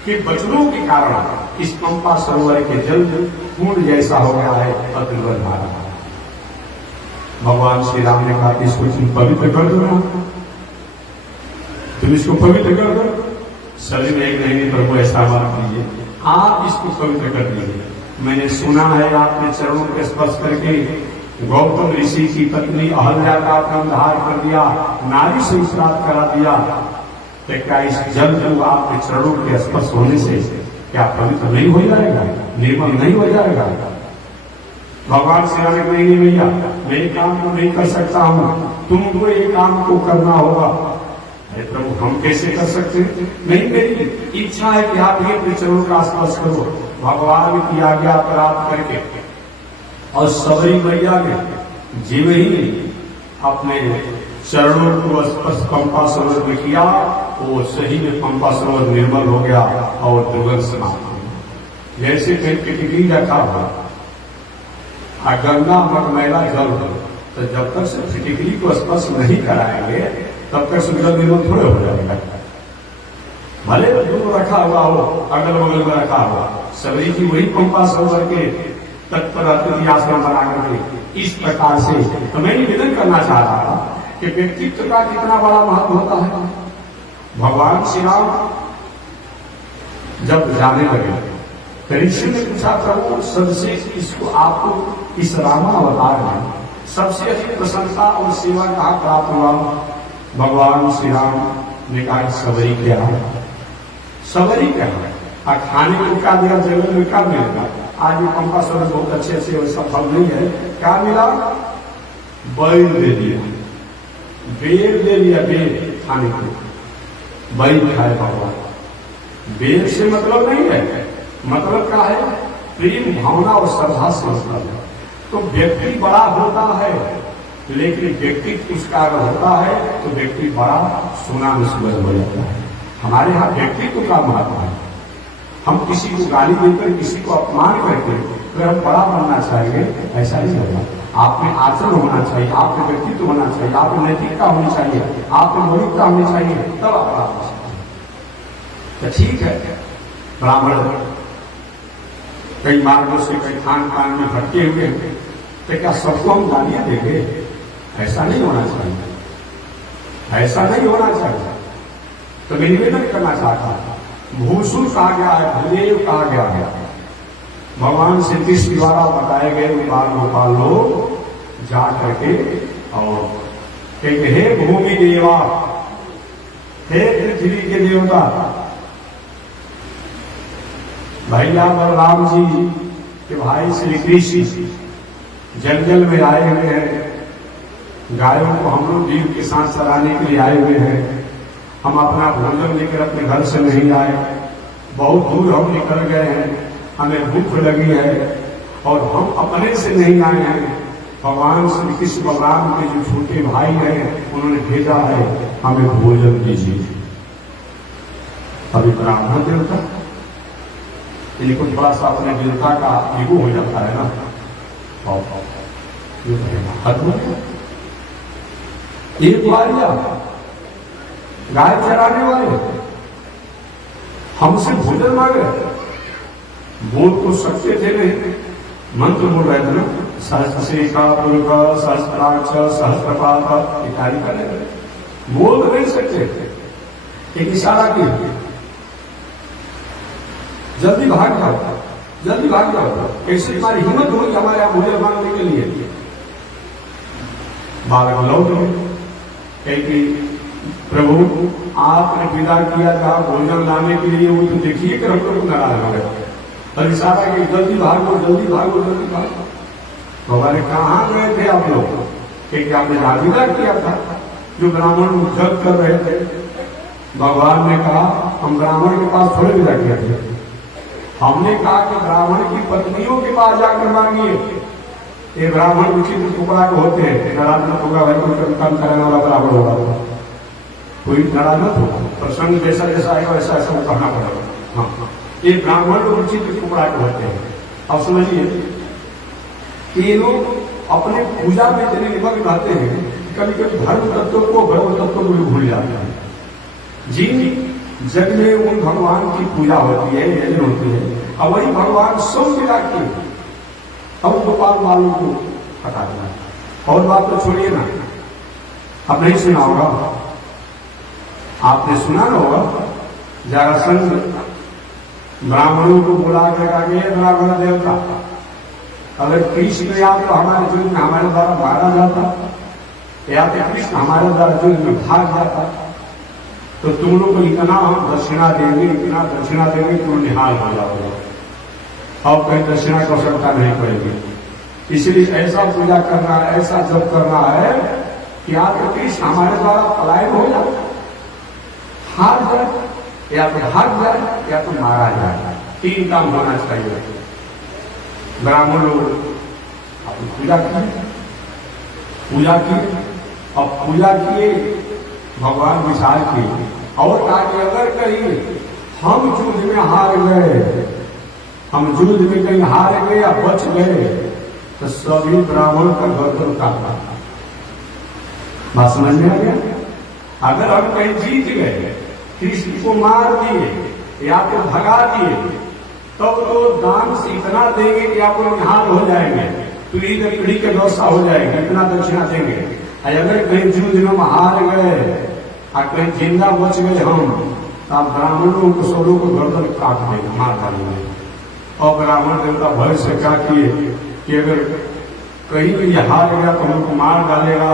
के वचनों के कारण इस पंपा सरोवर के जल कुंड जैसा हो गया है और दुर्गंध आ रहा है। भगवान श्री राम ने कहा, इसको तुम पवित्र कर दो ना, तुम इसको पवित्र कर दो। सभी में एक नहीं, प्रभु ऐसा बात कीजिए, आप इसको पवित्र कर दीजिए। मैंने सुना है आपने चरणों के स्पर्श करके गौतम ऋषि की पत्नी अहल्या का उद्धार कर दिया, नारी से श्राद्ध करा दिया। तो क्या इस जल को आपके चरणों के स्पर्श होने से क्या पवित्र नहीं हो जाएगा, निर्मल नहीं हो जाएगा? भगवान श्री राम ने नहीं भैया मैं काम को नहीं कर सकता हूँ, तुमको ये काम को करना होगा। अरे प्रभु हम कैसे कर सकते हैं? नहीं, मेरी इच्छा है कि आप ये अपने चरणों का स्पर्श करो। भगवान की आज्ञा प्राप्त करके और सबरी मैया ने जीव ही अपने चरणों को स्पर्श पंपा सरोवर में किया, वो सही में पंपा सरोवर निर्मल हो गया और दुर्गंध समाप्त हो गया। जैसे कहीं टिकली रखा हो और गंगा मटमैला जल हो, तो जब तक से फिटिकली को स्पर्श नहीं कराएंगे तब तक से जल निर्मल थोड़े हो जाएगा। भले दूर रखा हुआ हो, अगल बगल में रखा हुआ, सबरी की वही पंपा सरोवर के तट पर अतिथि आश्रम बना करके इस प्रकार से। तो मैं निवेदन करना चाह रहा था कि व्यक्तित्व का कितना बड़ा महत्व होता है। भगवान श्री राम जब जाने लगे तो ऋषि ने पूछा, प्रभु सबसे इसको आपको इस रामा अवतार में सबसे अधिक प्रशंसा और सेवा कहाँ प्राप्त हुआ? भगवान श्री राम ने कहा सबरी क्या है, सबरी क्या है। और खाने को क्या दिया, जंगल में क्या मिलेगा? आज ये पंपा सरोवर बहुत अच्छे से वैसा फल नहीं है, क्या मिला? बैल दे दिया, बेर दे दिया, बेर खाने को, बैल खाए भगवान। बेर से मतलब नहीं है, मतलब क्या है? प्रेम भावना और श्रद्धा से मतलब है। तो व्यक्ति बड़ा होता है, लेकिन व्यक्ति उसका अगर होता है तो व्यक्ति बड़ा सोना में सुबह हो जाता है। हमारे यहाँ व्यक्तित्व का महत्व है। हम किसी को गाली देकर, किसी को अपमान करके अगर हम बड़ा बनना चाहेंगे, ऐसा नहीं होगा। आप में आचरण होना चाहिए, आप में व्यक्तित्व होना चाहिए, आप में नैतिकता होनी चाहिए, आप में मौलिकता होनी चाहिए, तब आप बड़ा हो सकते हैं। तो ठीक है, ब्राह्मण कई मार्गों से कई खान पान में भटके हुए हैं, तो क्या सबको हम गालियां देंगे? ऐसा नहीं होना चाहिए, ऐसा नहीं होना चाहिए। तो मैं निवेदन करना चाहता हूं, भूसुर कहा गया है, भूदेव कहा गया है। भगवान श्री कृष्ण द्वारा बताए गए बाल गोपाल लोग जा करके और कहेंगे, हे भूमि देवा, हे पृथ्वी के देवता, भैया बलराम जी के भाई श्री कृष्ण जंगल में आए हुए हैं, गायों को हम लोग जीव के साथ चराने के लिए आए हुए हैं। हम अपना भोजन लेकर अपने घर से नहीं आए, बहुत दूर हम निकल गए हैं, हमें भूख लगी है और हम अपने से नहीं आए हैं। भगवान श्री कृष्ण बलराम के जो छोटे भाई हैं, उन्होंने भेजा है, हमें भोजन दीजिए। अभी ब्राह्मण देवता इनको थोड़ा सा अपने देवता का ईगो हो जाता है ना, एक बारिया गाय चराने वाले हमसे भोजन मांगे, बोल तो सकते थे नहीं, मंत्र बोल रहे थे ना, सहस्रशीका पुरुष सहस्त्राक्ष सहस्त्रपात इत्यादि कर रहे, बोल नहीं सकते थे, एक इशारा किया, जल्दी भाग जाओ, जल्दी भाग जाओ। कैसे तुम्हारी हिम्मत हुई हमारे यहां भोजन मांगने के लिए? बालक लौट गए, कहीं प्रभु आपने विदा किया था भोजन लाने के लिए, वो तो देखिए कि हम लोग नाराज हो गए और इशारा कि जल्दी भागो, जल्दी भागो, जल्दी भागो। तो हमारे कहाँ गए थे आप लोग? क्योंकि आपने विदा किया था, जो ब्राह्मण जग कर रहे थे। भगवान ने कहा, हम ब्राह्मण के पास थोड़े विदा किया थे, हमने कहा कि ब्राह्मण की पत्नियों के पास जाकर मांगिए। ये ब्राह्मण उचित टुकड़ा को होते हैं, नाराज मत होगा भाई, कोई काम करने वाला ब्राह्मण होगा, कोई नाराज मत होगा, प्रसंग जैसा जैसा आएगा वैसा ऐसा कहना पड़ेगा। हाँ, ये ब्राह्मण उचित टुकड़ा को होते हैं। अब समझिए कि ये लोग अपने पूजा में इतने निमग्न रहते हैं, कभी कभी धर्म तत्व को ब्रह्म तत्व को भूल जाते हैं। जिन जग में उन भगवान की पूजा होती है, यजन होती है, और वही भगवान सब मिला के अब गोपाल बालू को हटा दिया। और बात तो छोड़िए ना, अब नहीं सुना होगा, आपने सुना ना होगा, जरासंध ब्राह्मणों को बुला कर आगे, ब्राह्मण देवता, अगर कृष्ण या तो हमारे युद्ध में हमारे द्वारा मारा जाता, या तो कृष्ण हमारे द्वारा युद्ध में भाग जाता, तो तुम लोग को इतना हम दक्षिणा देंगे, इतना दक्षिणा देंगे, तुम निहाल हो जाओगे, अब कहीं दक्षिणा की आवश्यकता नहीं पड़ेगी। इसलिए ऐसा पूजा करना है, ऐसा जप करना है कि या तो कृष्ण हमारे द्वारा पलायन हो जाए, हार जाए, या तो हार जाए, या तो मारा जाए, तीन काम होना चाहिए। ब्राह्मण लोग आपने पूजा की, पूजा की, अब पूजा किए, भगवान विचार किए और कहा कि अगर कहीं हम युद्ध में हार गए, हम युद्ध में कहीं हार गए या बच गए तो सभी ब्राह्मण का गर्दन काटना। बात समझ में आ गया? अगर हम कहीं जीत गए, कृष्ण को मार दिए या तो भगा दिए, तब तो दान से इतना देंगे कि आप लोग निहाल हो जाएंगे, पीढ़ी के पीढ़ी के व्यवस्था हो जाएगी, इतना दक्षिणा देंगे। अगर कहीं युद्ध में हम हार गए और कहीं जिंदा बच गए हम, आप ब्राह्मणों को सबों को गर्दन काट देंगे, मार डालेंगे। और ब्राह्मण देवता भय से क्या किए कि अगर कहीं भी हार गया तो हमको मार डालेगा,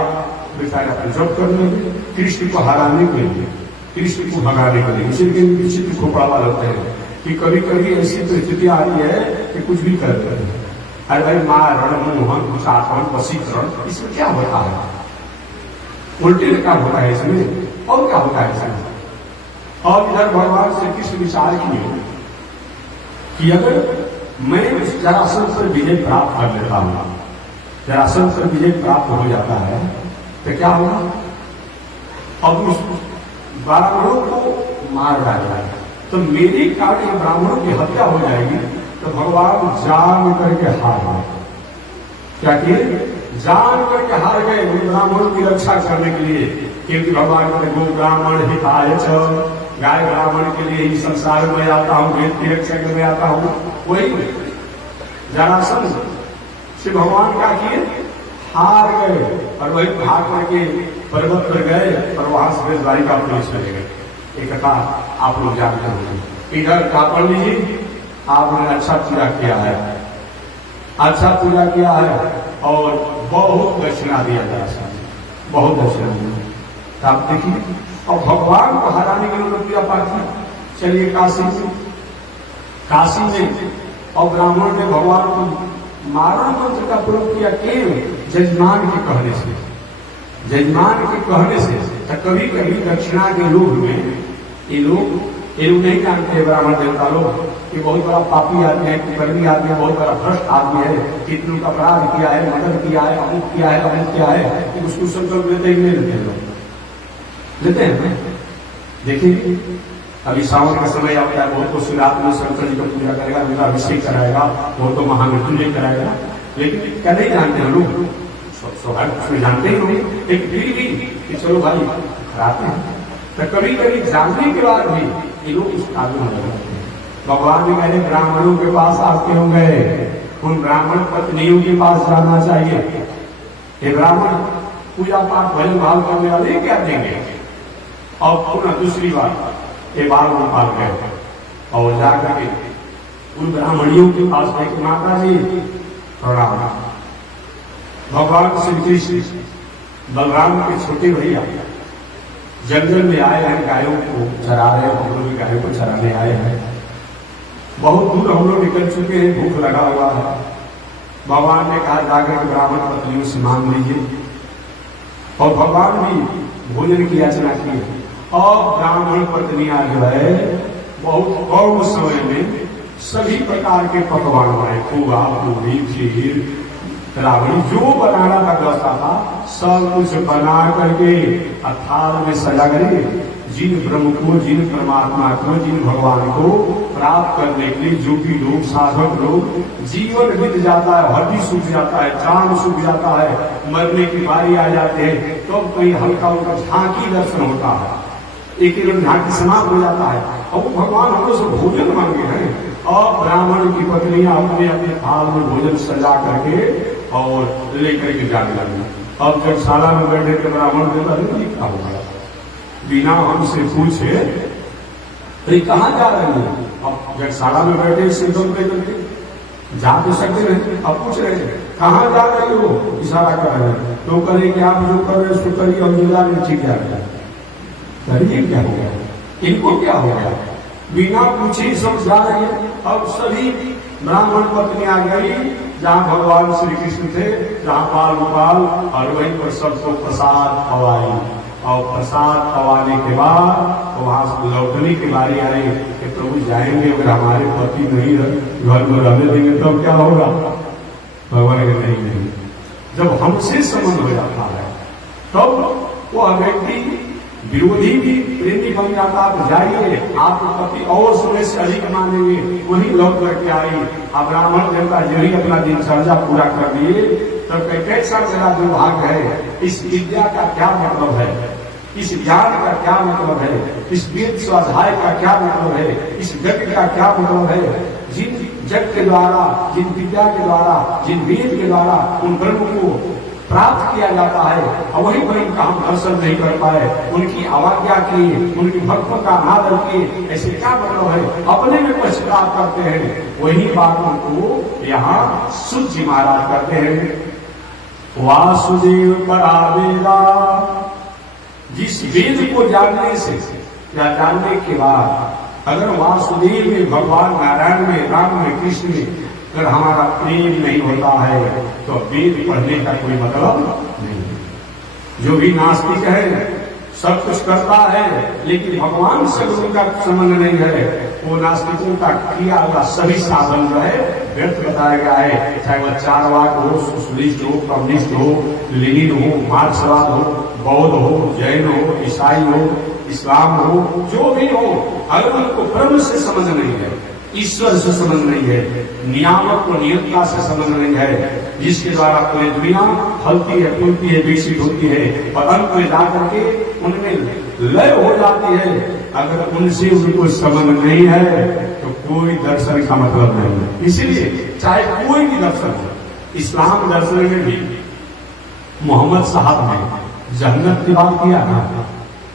बेचारा जब कर लेंगे कृष्ण को हराने के लिए, कृष्ण को भगाने के लिए। इसीलिए विचित्र खोपड़ा लगते हैं कि कभी कभी ऐसी परिस्थिति आती है कि कुछ भी करते हैं। अरे भाई मारण, मोहन, कुशासन, वशीकरण, इसमें क्या होता है? उल्टे क्या होता है इसमें? और क्या होता है इसमें? और इधर भगवान श्री कृष्ण विचार किए कि अगर मैं इस जरासंध पर विजय प्राप्त कर लेता हूं, जरासंध पर विजय प्राप्त हो जाता है तो क्या होगा? अब उस ब्राह्मणों को मार डाला तो मेरी कारण ब्राह्मणों की हत्या हो जाएगी। तो भगवान जान करके हार गए। क्या किए? जान करके हार गए उन ब्राह्मणों की रक्षा करने के लिए, क्योंकि भगवान कहते गो ब्राह्मण हिताय च, गाय ब्राह्मण के लिए ही संसार में आता हूं, वेद की रक्षा करने आता हूं। वही जरासंध से भगवान का किए हार गए और वही भाग करके पर्वत पर गए और वहां से द्वारिका पुलिस चले गए। एक कथा आप लोग जानते होंगे। इधर का पढ़ लीजिए, आपने अच्छा पूजा किया है, अच्छा पूजा किया है और बहुत दक्षिणा दिया जाता, बहुत दक्षिणा दिया। आप देखिए, और भगवान को हराने के लिए पूजा पाठ किया। चलिए काशी में और ब्राह्मण ने भगवान को मारण मंत्र का प्रयोग किया। केवल जजमान के कहने से, जजमान के कहने से। तो कभी कभी दक्षिणा के लोग में ये लोग नहीं जानते ब्राह्मण देवता लोग कि बहुत बड़ा पापी आदमी है, कुकर्मी आदमी है, बहुत बड़ा भ्रष्ट आदमी है, कितनों का अपराध किया है, मदद किया है, अमुक किया है, अमुक किया है, कि उसको संकल्प लेते ही नहीं लेते लोग, लेते हैं। देखिए अभी सावन का समय आता है, बहुत तो शिवरात्रि में शंकर जी का पूजा करेगा, उनका अभिषेक कराएगा, बहुत तो महामृत्युंजय कराएगा, लेकिन क्या नहीं जानते हैं लोग? स्वाभाविक उसमें जानते ही होंगे, लेकिन फिर भी कि चलो भाई कराते हैं। तो कभी कभी जानने के बाद भी ये लोग इस कार्य में लगते हैं। भगवान ने कहे ब्राह्मणों के पास आते होंगे, उन ब्राह्मण पत्नियों के पास जाना चाहिए। ये ब्राह्मण पूजा पाठ भजन भाव करने वाले क्या देंगे? और पुनः दूसरी बात, ये बाल गोपाल गए और जाकर के उन ब्राह्मणियों के पास गए, माता जी प्रणाम। भगवान श्री कृष्ण बलराम के छोटे भैया जंगल में आए हैं, गायों को चरा रहे हैं, हम लोग भी गायों को चराने आए हैं। बहुत दूर हम लोग निकल चुके हैं, भूख लगा हुआ है। भगवान ने कहा जाकर के ब्राह्मण पत्नियों से मांग लीजिए, और भगवान भी भोजन की याचना की। और ब्राह्मण पत्नियां जो है बहुत कम समय में सभी प्रकार के पकवान बनाए, खोआ, पूरी, खीर, रावड़ी, जो बनाना का व्यवस्था था सब कुछ बना करके थाल में सजा करके जिन ब्रह्म को, जिन परमात्मा को, जिन भगवान को प्राप्त करने के लिए जो भी लोग, साधक लोग, जीवन बीत जाता है, हड्डी सूख जाता है, चांद सूख जाता है, मरने की बारी आ जाती है, तो कहीं हल्का उनका झांकी दर्शन होता है, एक झांकी समाप्त हो जाता है, और वो भगवान हम लोग से भोजन मांगे हैं। और ब्राह्मण की पत्नियां अपने अपने थाल में भोजन सजा करके और लेकर के जाने लगी। अब जब शाला में बैठे थे ब्राह्मण देवता ने क्या हो गया, बिना हमसे पूछे अरे कहाँ जा रहे हो? अब जब शाला में बैठे सिंदूर लेकर के जा तो सकते नहीं, अब पूछ रहे थे कहाँ जा रहे हो, इशारा कर रहे हैं। तो कहे कि आप जो कर रहे सो करिए, और जिला में ठीक जा रहा है। करिए क्या हो गया, इनको क्या हो गया? बिना पूछे सब जा रहे हैं। अब सभी ब्राह्मण पत्नियां गई जहां भगवान श्री कृष्ण थे, जहां बाल गोपाल, और वहीं पर सबको प्रसाद खवाई। और प्रसाद खवाने के बाद वहां से लौटने की बारी आई कि प्रभु जाएंगे, अगर हमारे पति नहीं घर में रहने देंगे तब क्या होगा? भगवान के नहीं, जब हमसे संबंध हो जाता है तब वह व्यक्ति विरोधी भी प्रेमी बन जाता। तो जाइए, आपको पति और समय से अधिक मानेंगे, वही लौट करके आई। आप ब्राह्मण देवता यही अपना दिनचर्या पूरा कर दिए, तब कैसा मेरा दुर्भाग है। इस विद्या का क्या मतलब है, इस ज्ञान का क्या मतलब है, इस वेद स्वाध्याय का क्या मतलब है, इस यज्ञ का क्या मतलब है। जिन जग के द्वारा, जिन विद्या के द्वारा, जिन वेद के द्वारा उन ब्रह्म को प्राप्त किया जाता है, और वही ब्रह्म का हम दर्शन नहीं कर पाए, उनकी अवज्ञा की, उनकी भक्तों का अनादर किए, ऐसे क्या मतलब है, अपने में पश्चाताप करते हैं। वही बातों को यहाँ सूत जी महाराज करते हैं। वासुदेव परावेदा, जिस वेद को जानने से या जानने के बाद अगर वासुदेव में, भगवान नारायण में, राम में, कृष्ण में अगर हमारा प्रेम नहीं होता है तो वेद पढ़ने का कोई मतलब नहीं। जो भी नास्तिक है सब कुछ करता है लेकिन भगवान से उनका संबंध नहीं है, वो नास्तिकों का किया हुआ सभी साधन जो है व्यर्थ बताया गया है। चाहे वह चारवाक हो, सोशलिस्ट हो, कम्युनिस्ट हो, लेनिन हो, मार्क्सवाद हो, बौद्ध हो, जैन हो, ईसाई हो, इस्लाम हो, जो भी हो, अगर उनको ब्रह्म से संबंध नहीं है, ईश्वर से संबंध नहीं है, नियामक और नियंता से संबंध नहीं है, जिसके द्वारा पूरी दुनिया फलती है, फूलती है, विकसित होती है और अंत में जाकर के उनमें लय हो जाती है, अगर उनसे उनको संबंध नहीं है तो कोई दर्शन का मतलब नहीं है। इसीलिए चाहे कोई भी दर्शन हो, इस्लाम दर्शन में भी मोहम्मद साहब ने जन्नत की बात किया था।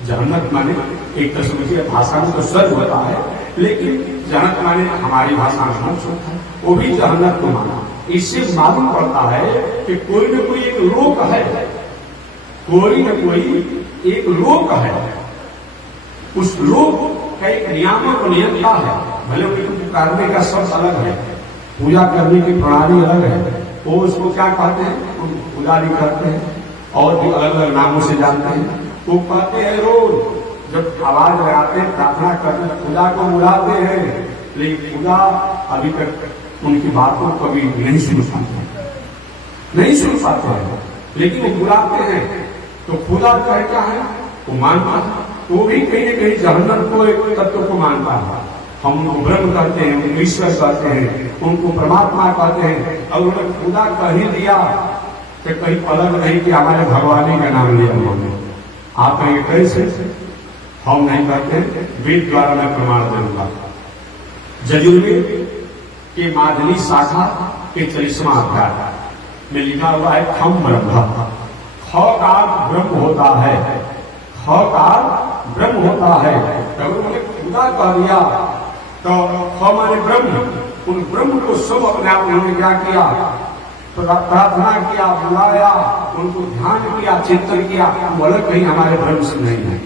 जन्नत माने एक तस्वीर भाषा में तो स्वर्ग होता है, लेकिन जन्नत माने हमारी भाषा में मोक्ष होता है, वो भी जन्नत को माना। इससे मालूम पड़ता है कि कोई न कोई एक लोक है, कोई न कोई एक लोक है, उस लोक का एक नियामक नियंता है। भले उनको पुकारने का शब्द अलग है, पूजा करने की प्रणाली अलग है, वो उसको क्या कहते हैं, पुजारी करते हैं और भी अलग अलग नामों से जानते हैं। वो कहते हैं रोज जब आवाज लगाते हैं, प्रार्थना करते हैं, खुदा को बुलाते हैं, लेकिन खुदा अभी तक उनकी बातों को कभी नहीं सुन पाते, नहीं सुन पाते हैं, लेकिन वो बुलाते हैं तो खुदा कह क्या है वो मानता है। वो भी कहीं न कहीं जहन्नम को एक तत्व को मानता है। हम उनको ब्रह्म कहते हैं, उनको ईश्वर कहते हैं, उनको परमात्मा कहते हैं, और उन्होंने खुदा कह ही दिया कि कहीं अलग नहीं कि हमारे भगवान का नाम लिया उन्होंने। आप कहेंगे कैसे, हम नहीं कहते, वेद द्वारा मैं प्रमाण दूंगा। यजुर्वेद के माधली शाखा के 40वां अध्याय में लिखा हुआ है खम ब्रह्म। ख का ब्रह्म होता है, ख का ब्रह्म होता है। अगर उन्होंने खुदा कह दिया तो ख माने ब्रह्म, उन ब्रह्म को सब अपने आप उन्होंने क्या किया, प्रार्थना किया, बुलाया, उनको ध्यान किया, चिंतन किया। वो अलग कहीं हमारे ब्रह्म से नहीं है।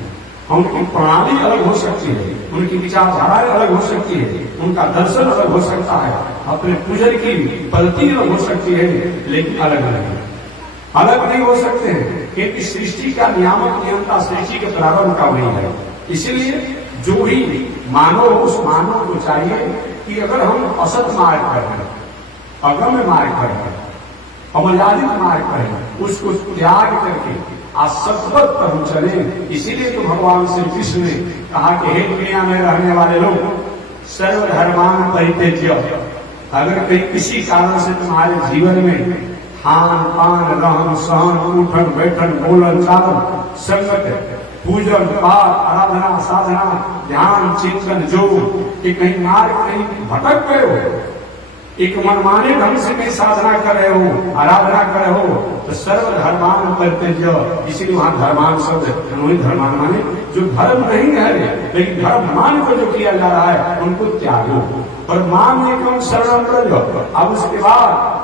उनकी प्रणाली अलग हो सकती है, उनकी विचारधाराएं अलग हो सकती है, उनका दर्शन अलग हो सकता है, अपने पूजन की पद्धति अलग हो सकती है, लेकिन अलग नहीं, अलग नहीं हो सकते हैं, क्योंकि सृष्टि का नियामक नियंता सृष्टि के प्रारंभ का वही है। इसीलिए जो भी मानव, उस मानव को चाहिए कि अगर हम असत मार्ग पर हैं, अगम्य मार्ग पर हैं, अमर्यादित मार्ग पर हैं, उसको त्याग करके असतवत पर हम चले। इसीलिए तो भगवान श्री कृष्ण ने कहा कि हे दुनिया में रहने वाले लोग, सर्वधर्मान परित्यज्य, अगर कहीं किसी कारण से तुम्हारे जीवन में खान पान, रहन सहन, उठन बैठन, बोलन चालन, संगत, पूजन पाठ, आराधना साधना, ध्यान चिंतन, जो कि कहीं मार्ग कहीं भटक गए हो, एक मनमाने ढंग से कहीं साधना कर रहे हो, आराधना कर रहे हो, तो सर्वधर्मान परित्यज्य। इसीलिए वहां धर्मान शब्द, धर्मान माने जो धर्म नहीं है लेकिन धर्म मान को जो किया जा रहा है उनको त्यागो और मान लेकर शरण कर लो। अब उसके बाद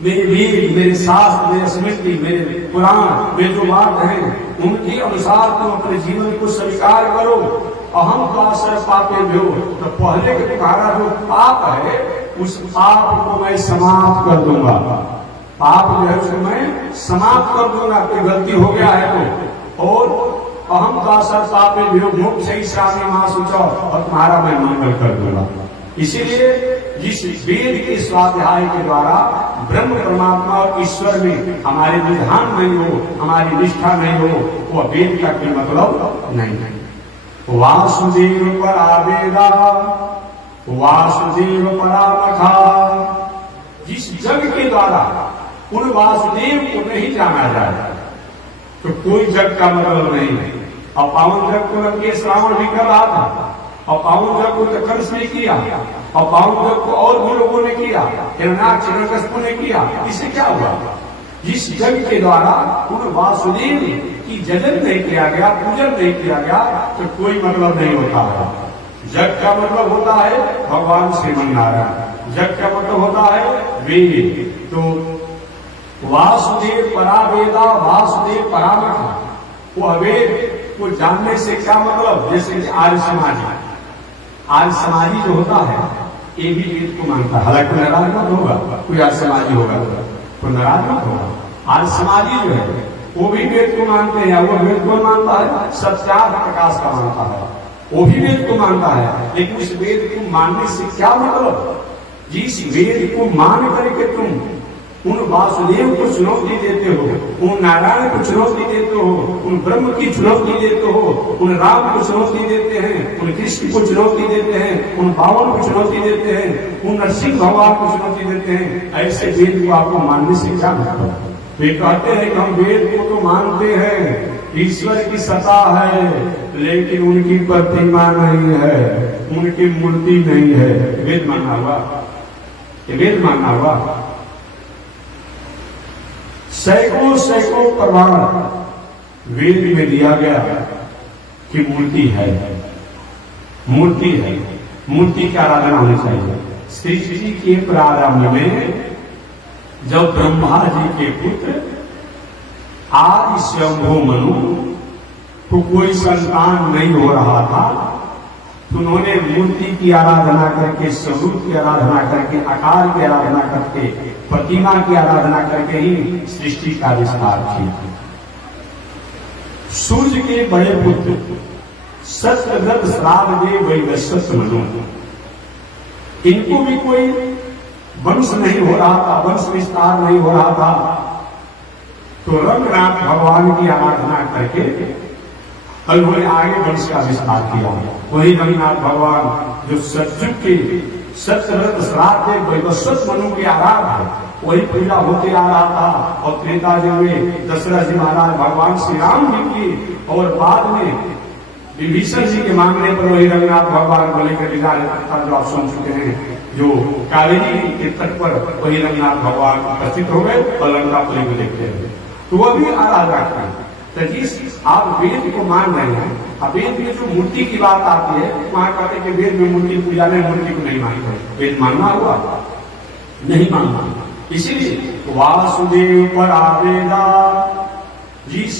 मेरे वेद, मेरे शास्त्र, मेरे स्मृति, मेरे पुराण में जो बात है उनके अनुसार तुम अपने जीवन को स्वीकार करो। अहम पासर पापे भ्यो, तो पहले के तुम्हारा जो पाप है उस पाप को मैं समाप्त कर दूंगा। पाप जो है उसको मैं समाप्त कर दूंगा, कोई गलती हो गया है तो। और अहम पासर पापे भ्यो मोक्ष ईशानी मां सुचो, और तुम्हारा मैं मंगल कर दूंगा। इसीलिए जिस वेद के स्वाध्याय के द्वारा ब्रह्म परमात्मा और ईश्वर में हमारे विधान नहीं हो, हमारी निष्ठा नहीं हो, वो वेद का कोई मतलब नहीं। वासुदेव परावेदा वासुदेव परामखा, जिस जग के द्वारा उन वासुदेव को नहीं जाना जाए तो कोई जग का मतलब नहीं है। और पावन जग को रंगे श्रावण भी कर रहा था, और पावन जग को कंस ने किया, और पावन जग को और भी लोगों ने किया, हिरण्याक्ष हिरण्यकशिपु ने किया। इससे क्या हुआ? जिस जग के द्वारा उन वासुदेव की जजन नहीं किया गया, पूजन नहीं किया गया, तो कोई मतलब नहीं होता है। जग का मतलब होता है भगवान श्रीमन नारायण, जग का मतलब होता है वेद। तो वासुदेव परावेदा वासुदेव परामखा, वो अवेद को जानने से क्या मतलब? जैसे कि आर्य समाजी, आर्य समाजी जो होता है ये भी वेद को मानता है। हालांकि नाराज मत होगा, कोई आर्य समाजी होगा तो नाराज मत होगा। आर्य समाजी जो है वो भी वेद को मानते हैं। वो वेद को मानता है, सत्यार्थ प्रकाश का मानता है, वो भी वेद को मानता है। लेकिन उस वेद को मानने से क्या मतलब? जिस वेद को मान करके तुम उन वासुदेव को चुनौती देते हो, उन नारायण को चुनौती देते हो, उन ब्रह्म की चुनौती देते हो, उन राम को चुनौती देते हैं, उन कृष्ण को चुनौती देते हैं, उन बावन को चुनौती देते हैं, उन नरसिंह भगवान को चुनौती देते हैं, ऐसे वेद को आपको मानने से क्या मतलब? वे कहते हैं कि हम वेद को तो मानते हैं, ईश्वर की सत्ता है, लेकिन उनकी प्रतिमा नहीं है, उनकी मूर्ति नहीं है। वेद मानना हुआ, वेद मानना हुआ। सैकड़ों सैकड़ों प्रमाण वेद में दिया गया कि मूर्ति है, मूर्ति है, मूर्ति की आराधना होनी चाहिए। सृष्टि के प्रारंभ में जब ब्रह्मा जी के पुत्र आदि स्वयंभू मनु को कोई संतान नहीं हो रहा था, तो उन्होंने मूर्ति की आराधना करके, स्वरूप की आराधना करके, आकार की आराधना करके, प्रतिमा की आराधना करके ही सृष्टि का विस्तार किया। सूर्य के बड़े पुत्र सत्यव्रत श्राद्ध वैवस्वत मनु, इनको भी कोई वंश नहीं हो रहा था, वंश विस्तार नहीं हो रहा था, तो रंगनाथ भगवान की आराधना करके उन्होंने आगे वंश का विस्तार किया। वही रंगनाथ भगवान जो सतयुग के सत्यव्रत श्राद्ध वैवस्वत मनु के आराध है, वही पूजा होते आ रहा था। और त्रेता युग में दशरथ जी महाराज भगवान श्री राम जी की, और बाद में विभीषण जी के मांगने पर वही रंगनाथ भगवान को लेकर विचार था, जो आप सुन चुके हैं, जो कावेरी के तट पर वही रंगनाथ भगवान उपस्थित हो गए और लंकापुरी को देखते हैं। तो वह भी आराधना करते। तो जिस आप वेद को मान रहे हैं, अब वेद में जो मूर्ति की बात आती है, वहां कहते हैं कि वेद में मूर्ति पूजा में मूर्ति को नहीं मानते। वेद मानना हुआ, नहीं मानना। इसीलिए वासुदेव परावेदा, जिस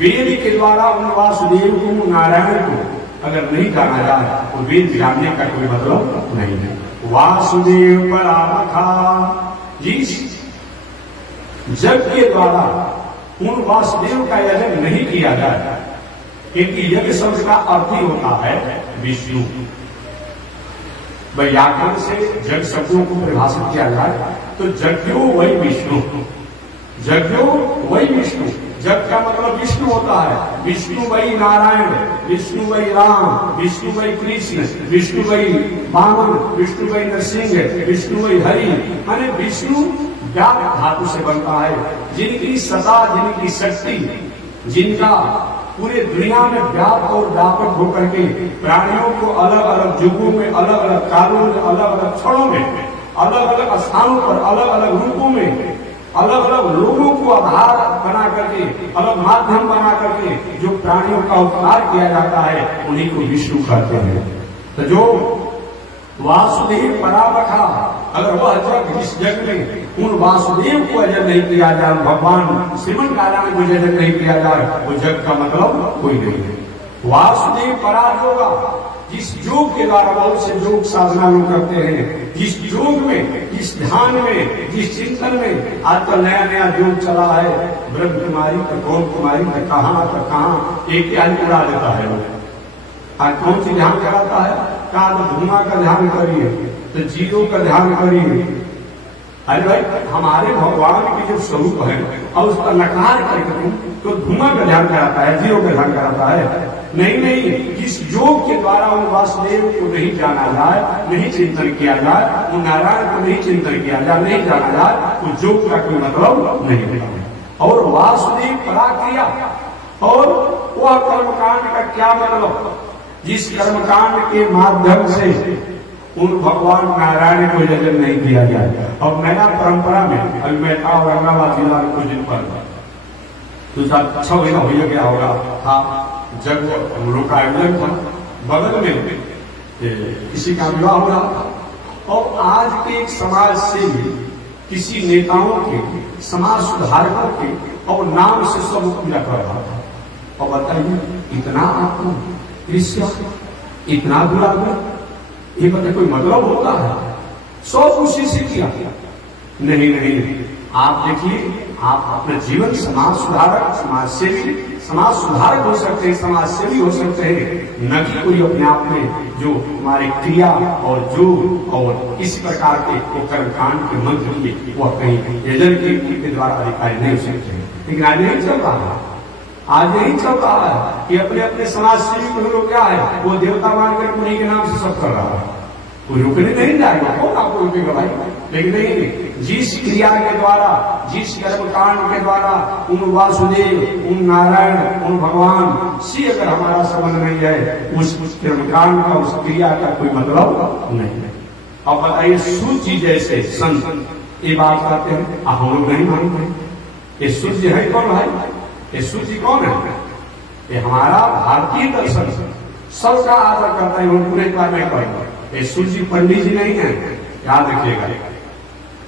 वेद के द्वारा उन वासुदेव को, नारायण को अगर नहीं जाना जाए तो वेद जानने का कोई मतलब नहीं है। वासुदेव परामखा, जिस जग के द्वारा उन वासुदेव का यजन नहीं किया जाए, क्योंकि यज्ञ शब्द का अर्थ ही होता है विष्णु। व्याकरण से जग शब्दों को परिभाषित किया जाए तो जज्ञो वही विष्णु, जज्ञो वही विष्णु। जग का मतलब विष्णु होता है, विष्णु वही नारायण, विष्णु वही राम, विष्णु वही कृष्ण, विष्णु वही वामन, विष्णु वही नरसिंह, विष्णु वही हरि। माने विष्णु व्याप धातु से बनता है, जिनकी सत्ता, जिनकी शक्ति, जिनका पूरे दुनिया में व्याप और व्यापक होकर के प्राणियों को अलग अलग युगों में, अलग अलग कालों में, अलग अलग क्षणों में, अलग अलग स्थानों पर, अलग अलग रूपों में, अलग अलग लोगों को आधार बना करके, अलग माध्यम बना करके जो प्राणियों का उपकार किया जाता है, उन्हीं को विष्णु कहते हैं। तो जो वासुदेव परामखा, अगर वह जग, इस जग में उन वासुदेव को अजर नहीं किया जाए, भगवान श्रीमन नारायण को अजर नहीं किया जाए, वो जग का मतलब कोई नहीं है। वासुदेव परायोगा, जिस योग के द्वारा बहुत से योग साधना लोग करते हैं, जिस योग में, जिस ध्यान में, जिस चिंतन में आजकल नया नया योग चला है, ब्रह्म कुमारी तक, गौर कुमारी तक, कहाँ एक ध्यान उड़ा देता है वो। आज कौन सी ध्यान कराता है? कहा तो धुआं का ध्यान करिए, तो जीरो का ध्यान करिए, अरे भाई हमारे भगवान के जो स्वरूप है और उसका नकार करके तो धुआं का ध्यान कराता है, जीरो का ध्यान कराता है। नहीं, इस योग के द्वारा उन वासुदेव को नहीं जाना जाए, नहीं चिंतन किया जाए, उन नारायण को नहीं चिंतन किया जाए, नहीं जाना जाए, तो योग का कोई मतलब नहीं होता। और वासुदेव पराक्रिया और वह कर्मकांड का क्या मतलब, जिस कर्मकांड के माध्यम से उन भगवान नारायण को यजन नहीं किया जाए। और नया परंपरा में अभी मैं था औरंगाबाद जिला में कुछ दिन पर, तो 6 महीना हो गया होगा था, जब हम लोग का आयोजन था, बगल में किसी का विवाह हो रहा था और आज के एक समाज से भी किसी नेताओं के, समाज सुधारकों के और नाम से सब पूजा कर रहा था। और बताइए इतना आपको ईर्ष्या, इतना दुराग्रह, ये बताइए कोई मतलब होता है? सब उसी से किया। नहीं, आप देखिए, आप अपना जीवन समाज सुधारक, समाज सेवी, समाज सुधारक हो सकते हैं, समाज सेवी हो सकते हैं, न कि कोई अपने आप में जो हमारे क्रिया और जो और इस प्रकार के वो कर्मकांड के मंत्र किए वो कहीं यजन के द्वारा अधिकारी नहीं हो सकते। लेकिन आज यही चल रहा है, आज यही चल रहा है कि अपने अपने समाज सेवी लोग क्या है, वो देवता मानकर उन्हीं के नाम से सब कर रहा है। कोई रुकने नहीं जाएगा, कौन आपको रुकेगा भाई? लेकिन नहीं, जिस क्रिया के द्वारा, जिस कर्मकांड के द्वारा उन वासुदेव, उन नारायण, उन भगवान से अगर हमारा संबंध नहीं है, उस कर्मकांड का, उस क्रिया का कोई मतलब नहीं है। अब बताइए सूर्य जैसे संत ये बात करते हैं, हम लोग नहीं मानते। ये सूर्य है कौन भाई? ये सूर्य कौन है? ये हमारा भारतीय दर्शन सबका आदर करता है, उनको एक बार मैं कहूंगा। ये सूर्य पंडित जी नहीं है, याद रखिएगा।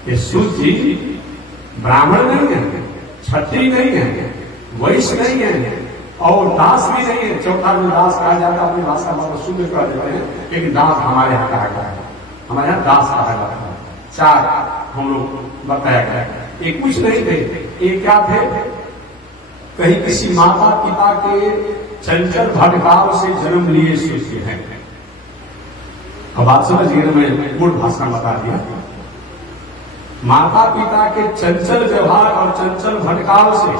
ये सूर्य ब्राह्मण नहीं है, क्षत्रिय नहीं है, वैश्य नहीं है और दास भी नहीं है। चौथा में दास कहा जाता है, अपनी भाषा में शुद्ध कर देते हैं, लेकिन दास हमारे यहाँ कहा गया है, हमारे यहाँ दास कहा जाता है। 4 हम लोग बताया गया। ये कुछ नहीं थे, ये क्या थे? कहीं किसी माता पिता के चंचल भटकाव से जन्म लिए सूर्य हैं। अब बात समझिए ना, मैं मूल भाषा बता दिया। माता पिता के चंचल व्यवहार और चंचल भटकाव से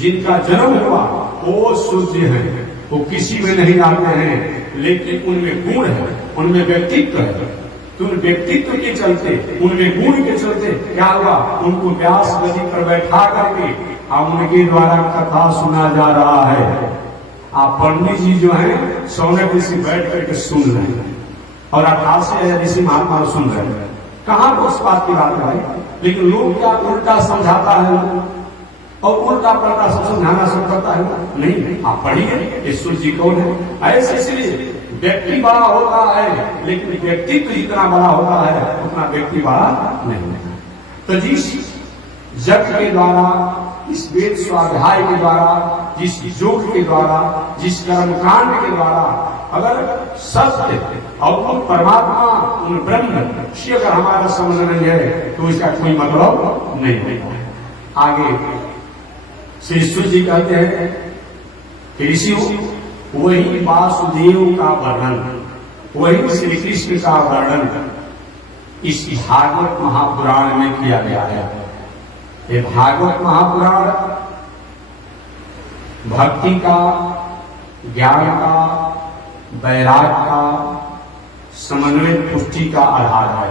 जिनका जन्म हुआ वो सूर्य हैं। वो किसी में नहीं आते हैं, लेकिन उनमें गुण है, उनमें व्यक्तित्व है। तो उन व्यक्तित्व के चलते, उनमें गुण के चलते क्या हुआ, उनको व्यास गति पर बैठा करके अब उनके द्वारा कथा सुना जा रहा है। आप पंडित जी जो है सोने ऋषि बैठ करके सुन रहे हैं और 88 ऋषि महात्मा सुन रहे हैं। कहाँ उस बात की बात है भाई? लेकिन लोग क्या उल्टा समझाता है और उल्टा पलटा सब समझाना सब करता है। नहीं, आप पढ़िए ये सूर्य जी कौन है। ऐसे इसलिए व्यक्ति बड़ा होता है, लेकिन व्यक्तित्व जितना बड़ा होता है उतना व्यक्ति बड़ा नहीं होता। तो जिस जग के द्वारा, इस वेद स्वाध्याय के द्वारा, जिस योग के द्वारा, जिस कर्मकांड के द्वारा अगर सत्य और उन परमात्मा, उन ब्रह्म से अगर हमारा संबंध नहीं है तो इसका कोई मतलब नहीं है। आगे श्री सूर्य जी कहते हैं कि ऋषियों, वही वासुदेव का वर्णन, वही श्री कृष्ण का वर्णन इस भागवत महापुराण में किया गया है। ये भागवत महापुराण भक्ति का, ज्ञान का, वैराग का, समन्वय पुष्टि का आधार है।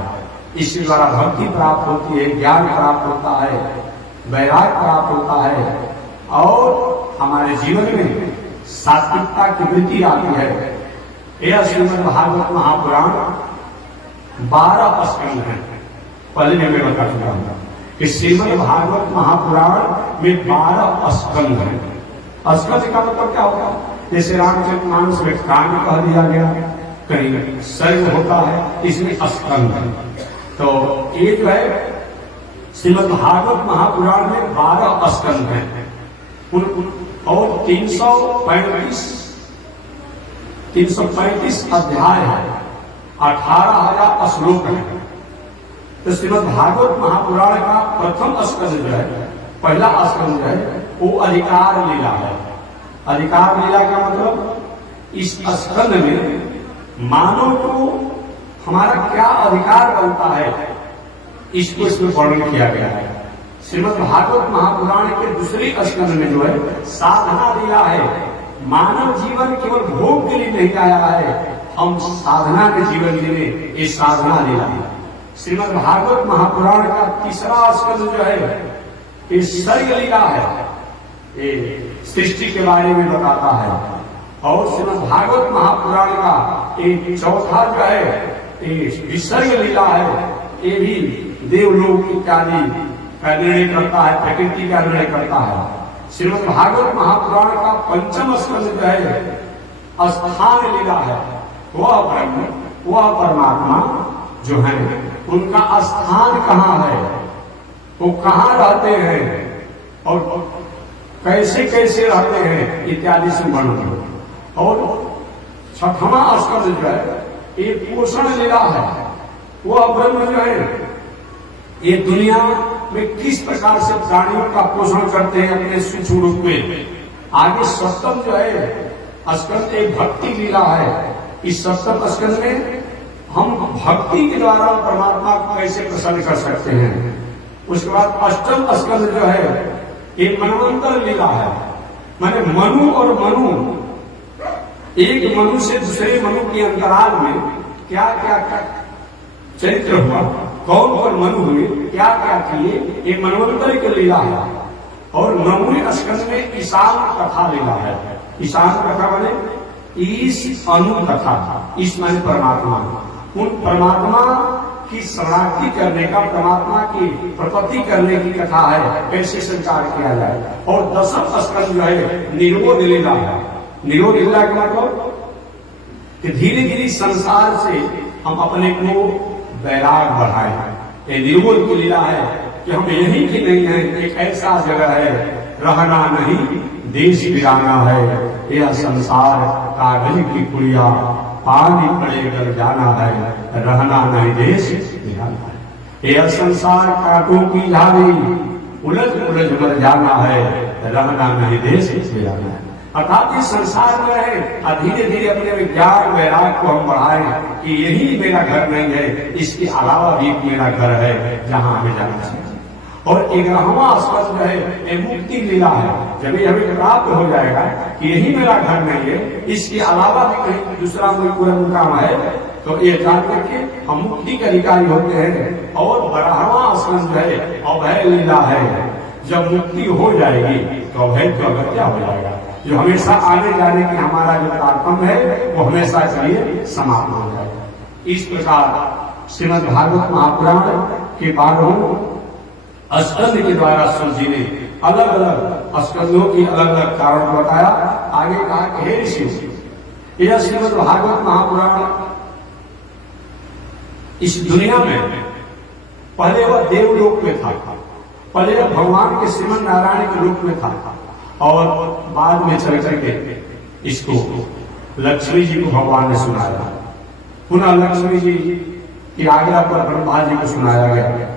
इसके द्वारा भक्ति प्राप्त होती है, ज्ञान प्राप्त होता है, वैराग प्राप्त होता है और हमारे जीवन में सात्विकता की वृद्धि आती है। यह श्रीमद् भागवत महापुराण 12 स्कंद है। पहले मैं बता चुका हूं कि श्रीमद् भागवत महापुराण में 12 स्कंद है। स्कंद का मतलब क्या होता है? जैसे रामचरितमानस में कांड कह दिया गया, कहीं सर्ग होता है, इसमें स्कंद है। तो ये जो है श्रीमद् भागवत महापुराण में 12 स्कंद हैं और 335 अध्याय है, 18,000 श्लोक है। तो श्रीमद् भागवत महापुराण का प्रथम स्कंद जो है, पहला स्कंद जो है वो अधिकार लीला है। अधिकार लीला का मतलब इस स्कंद में मानव को हमारा क्या अधिकार बनता है, इसको इसमें वर्णन किया गया है। श्रीमद् भागवत महापुराण के दूसरे स्कंध में जो है साधना लीला है। मानव जीवन केवल भोग के लिए नहीं आया है, हम साधना के जीवन के लिए ये साधना लीला है। श्रीमद् भागवत महापुराण का तीसरा स्कंध जो है ये सर्ग लीला है, ये सृष्टि के बारे में बताता है। और श्रीमद् भागवत महापुराण का एक चौथा जो है ये विसर्ग लीला है, ये भी देवलोक इत्यादि का निर्णय करता है, प्रकृति का निर्णय करता है। श्रीमद् भागवत महापुराण का पंचम स्कंध जो है स्थान लीला है। वह ब्रह्म, वह परमात्मा जो है उनका स्थान कहाँ है, वो कहाँ रहते हैं और कैसे कैसे रहते हैं इत्यादि से वर्णन। और छठवां स्कंध जो है ये पोषण लीला है। वह ब्रह्म जो है ये दुनिया में किस प्रकार से प्राणियों का पोषण करते हैं अपने सूक्ष्म रूप में। आगे सप्तम जो है स्कंद एक भक्ति लीला है। इस सप्तम स्कंद में हम भक्ति के द्वारा परमात्मा को कैसे प्रसन्न कर सकते हैं। उसके बाद अष्टम स्कंद जो है ये मनवंतर लीला है। माने मनु और मनु, एक मनु से दूसरे मनु के अंतराल में क्या क्या चरित्र हुआ, कौन कौन मनु हुए, क्या क्या किए, ये मनवंतर की लीला है। और नववें स्कंद में ईशान कथा लीला है। ईशान कथा माने ईश अनु कथा, ईश माने परमात्मा, उन परमात्मा की शरणागति करने का, परमात्मा की प्रपत्ति करने की कथा है, कैसे संचार किया जाए। और दसम स्कंद जो है निरोध लीला है। निरोध लीला का मतलब कि धीरे धीरे संसार से हम अपने को वैराग बढ़ाए। ये निरोध की लीला है कि हम यही की नहीं है, एक ऐसा जगह है रहना नहीं देश वीराना है, यह संसार कागज की पुड़िया पानी पड़े कर जाना है, रहना नहीं देश वीराना है। यह संसार कांटों की झाड़ी उलझ उलझ मर जाना है, रहना नहीं देश वीराना है। अर्थात इस संसार में है, धीरे धीरे अपने विज्ञान वैराग को हम बढ़ाएं कि यही मेरा घर नहीं है, इसके अलावा भी मेरा घर है जहां हमें जाना चाहिए। और 11वां स्कंद जो है ये मुक्ति लीला है। जब ये हमें प्राप्त हो जाएगा कि यही मेरा घर नहीं है, इसके अलावा भी कहीं दूसरा कोई पूरा मुकाम है, तो ये जान करके हम मुक्ति के अधिकारी होते हैं। और 12वां स्कंद जो है अभय लीला है। जब मुक्ति हो जाएगी तो अभय तो अगर क्या हो जाएगा, जो हमेशा आने जाने की हमारा जो तारतम्य है वो हमेशा के लिए समाप्त हो जाएगा। इस प्रकार श्रीमद् भागवत महापुराण के 12वें स्कंद के द्वारा सूर्य जी ने अलग अलग स्कंदों की अलग अलग कारण बताया। आगे कहा कि हे ऋषि, यह श्रीमद् भागवत महापुराण इस दुनिया में पहले वह देवलोक में था, पहले वह भगवान के श्रीमन नारायण के रूप में था, और बाद में चल करके इसको लक्ष्मी जी को भगवान ने सुनाया। पुनः लक्ष्मी जी की आज्ञा पर ब्रह्मा जी को सुनाया गया।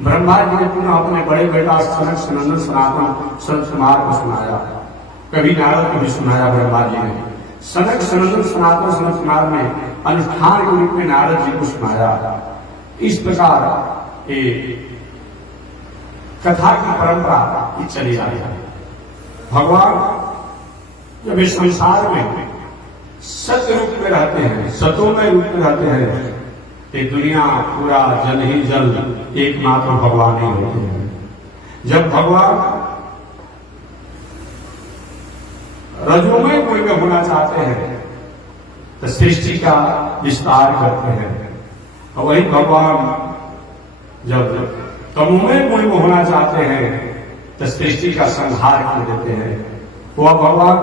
ब्रह्मा जी ने पुनः अपने बड़े बेटा सनक सनंदन सनातन संत कुमार को सुनाया। कभी नारद को भी सुनाया ब्रह्मा जी ने। सनक सनंदन सनातन संत कुमार ने अनुष्ठान के रूप में नारद जी को सुनाया। इस प्रकार ये कथा की परंपरा चली आ रही है। भगवान जब इस संसार में सत्य रूप में रहते हैं, सतोमय रूप में रहते हैं, ये दुनिया पूरा जल ही जल एकमात्र भगवान ही होते हैं। जब भगवान रजोमय कोई में होना चाहते हैं तो सृष्टि का विस्तार करते हैं, और वही भगवान जब तमोमय कोई में होना चाहते हैं तो सृष्टि का संहार कर देते हैं। वह भगवान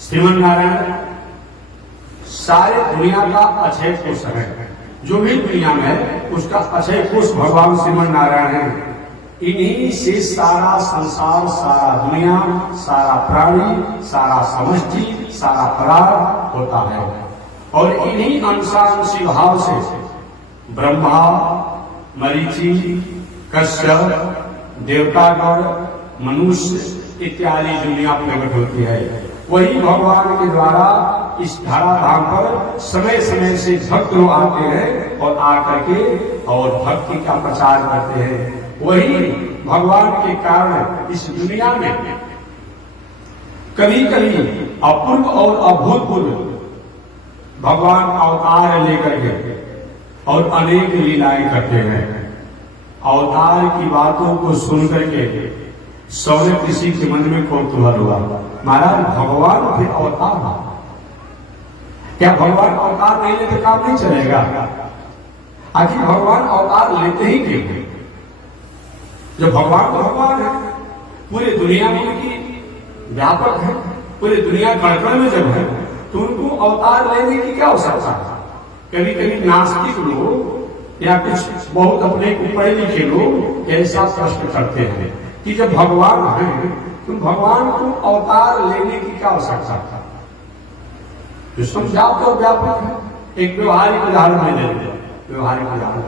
श्रीमन नारायण सारे दुनिया का अक्षय कोष है। जो भी दुनिया में है उसका अक्षय कोष भगवान श्रीमन नारायण है। इन्हीं से सारा संसार, सारा दुनिया, सारा प्राणी, सारा समष्टि, सारा परार्थ होता है। और इन्हीं अंशांशी भाव से ब्रह्मा, मरीचि, कश्यप, देवतागण, मनुष्य इत्यादि दुनिया प्रकट होती है। वही भगवान के द्वारा इस धराधाम पर समय समय से भक्त लोग आते हैं और आकर के और भक्ति का प्रचार करते हैं। वही भगवान के कारण इस दुनिया में कभी कभी अपूर्व और अभूतपूर्व भगवान अवतार लेकर के और अनेक लीलाएं करते हैं। अवतार की बातों को सुनकर के सौने किसी के मन में कौतूहल हुआ, महाराज भगवान फिर अवतार है क्या? भगवान अवतार नहीं लेते काम नहीं चलेगा? आखिर भगवान अवतार लेते ही क्यों? जब भगवान भगवान है, पूरी दुनिया में उनकी व्यापक है, पूरी दुनिया कड़कड़ में जब है तो उनको अवतार लेने की क्या आवश्यकता है? कभी कभी नास्तिक लोग या कुछ बहुत अपने को पढ़े लिखे लोग ऐसा प्रश्न करते हैं कि जब भगवान है तो भगवान को अवतार लेने की क्या आवश्यकता था? जो समझाते और व्यापक है। एक व्यवहारिक उदाहरण में ले लें। व्यवहारिक उदाहरण,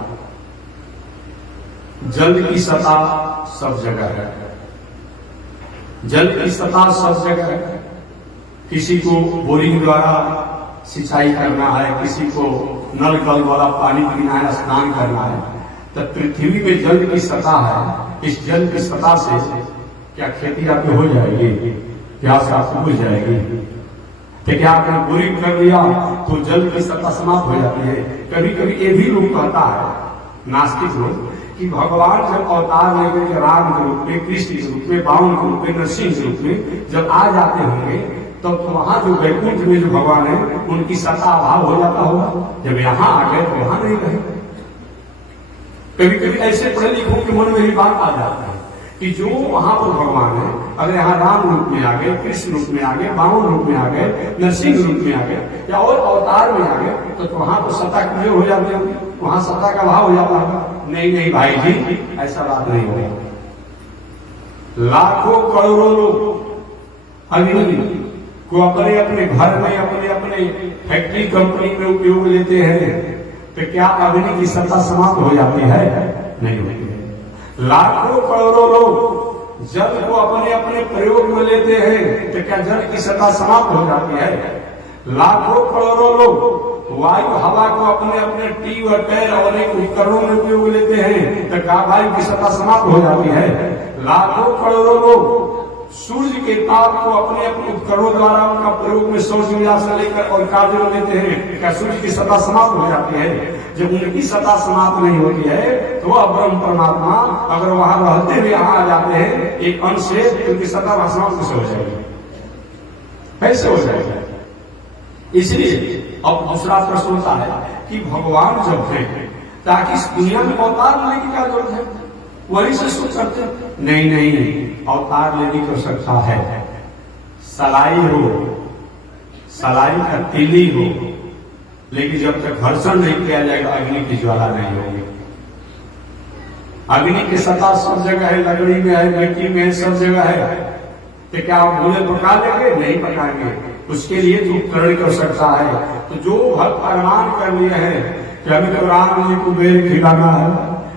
जल की सतह सब जगह है, जल की सतह सब जगह है। किसी को बोरिंग द्वारा सिंचाई करना है, किसी को नल कल वाला पानी पीना है, स्नान करना है, तब पृथ्वी में जल की सतह है। इस जल की सतह से क्या खेती आपकी हो जाएगी? प्यास आपको बुझ जाएगी? तो क्या आपने बोरिंग कर लिया तो जल की सतह समाप्त हो जाती है? कभी कभी ये भी लोग कहता है नास्तिक लोग कि भगवान जब अवतार लेकर के राम के रूप में, कृष्ण के रूप में, बावन के रूप में, नरसिंह के रूप में जब आ जाते होंगे तो वहां जो वैकुंठ में जो भगवान है उनकी सत्ता अभाव हो जाता होगा। जब यहाँ आ गए तो वहां नहीं रहे। कभी कभी ऐसे पढ़े लिखों के मन में भी बात आ जाती है कि जो वहां पर भगवान है, अगर यहाँ राम रूप में आ गए, कृष्ण रूप में आ गए, बावन रूप में आ गए, नरसिंह रूप में आ गए या और अवतार में आ गए तो वहां पर सत्ता क्लियर हो जाती होगी, वहां सत्ता का अभाव हो जाता होगा। नहीं नहीं भाई जी, ऐसा बात नहीं होगी। लाखों करोड़ों लोग अग्नि को अपने अपने घर में, अपने अपने फैक्ट्री कंपनी में उपयोग लेते हैं, तो क्या अग्नि की सत्ता समाप्त हो जाती है? नहीं होती है। लाखों करोड़ों लोग जल को अपने अपने प्रयोग में लेते हैं, तो क्या जल की सत्ता समाप्त हो जाती है? लाखों करोड़ों लोग वायु हवा को अपने अपने ट्यूब और पैर और अनेक उपकरणों में उपयोग लेते हैं, तो क्या वायु की सत्ता समाप्त हो जाती है? लाखों करोड़ों लोग सूर्य के ताप को अपने अपने उपकरणों द्वारा उनका प्रयोग में सौर ऊर्जा से लेकर और कार्य में लेते हैं, क्या सूर्य की सत्ता समाप्त हो जाती है? जब उनकी सत्ता समाप्त नहीं होती है तो वह ब्रह्म परमात्मा अगर वहां रहते हुए यहाँ आ जाते हैं एक अंश से, उनकी सत्ता समाप्त कैसे हो जाएगी? कैसे हो जाएगी? इसलिए अब दूसरा प्रश्न होता है कि भगवान जब है ताकि इस दुनिया में अवतार लेने की क्या जरूरत है? वही से सोच सकते नहीं नहीं, अवतार लेने की आवश्यकता है। सलाई हो, सलाई का तीली हो, लेकिन जब तक घर्षण नहीं किया जाएगा अग्नि की ज्वाला नहीं होगी। अग्नि की सत्ता सब जगह है, लकड़ी में है, मिट्टी में है, सब जगह है। तो क्या आप भूले पका लेंगे? नहीं पकाएंगे। उसके लिए जो उपकरण की आवश्यकता है। तो जो भक्त अरमान कर लिए हैं कि अभी तो राम जी को बेर खिलाना है,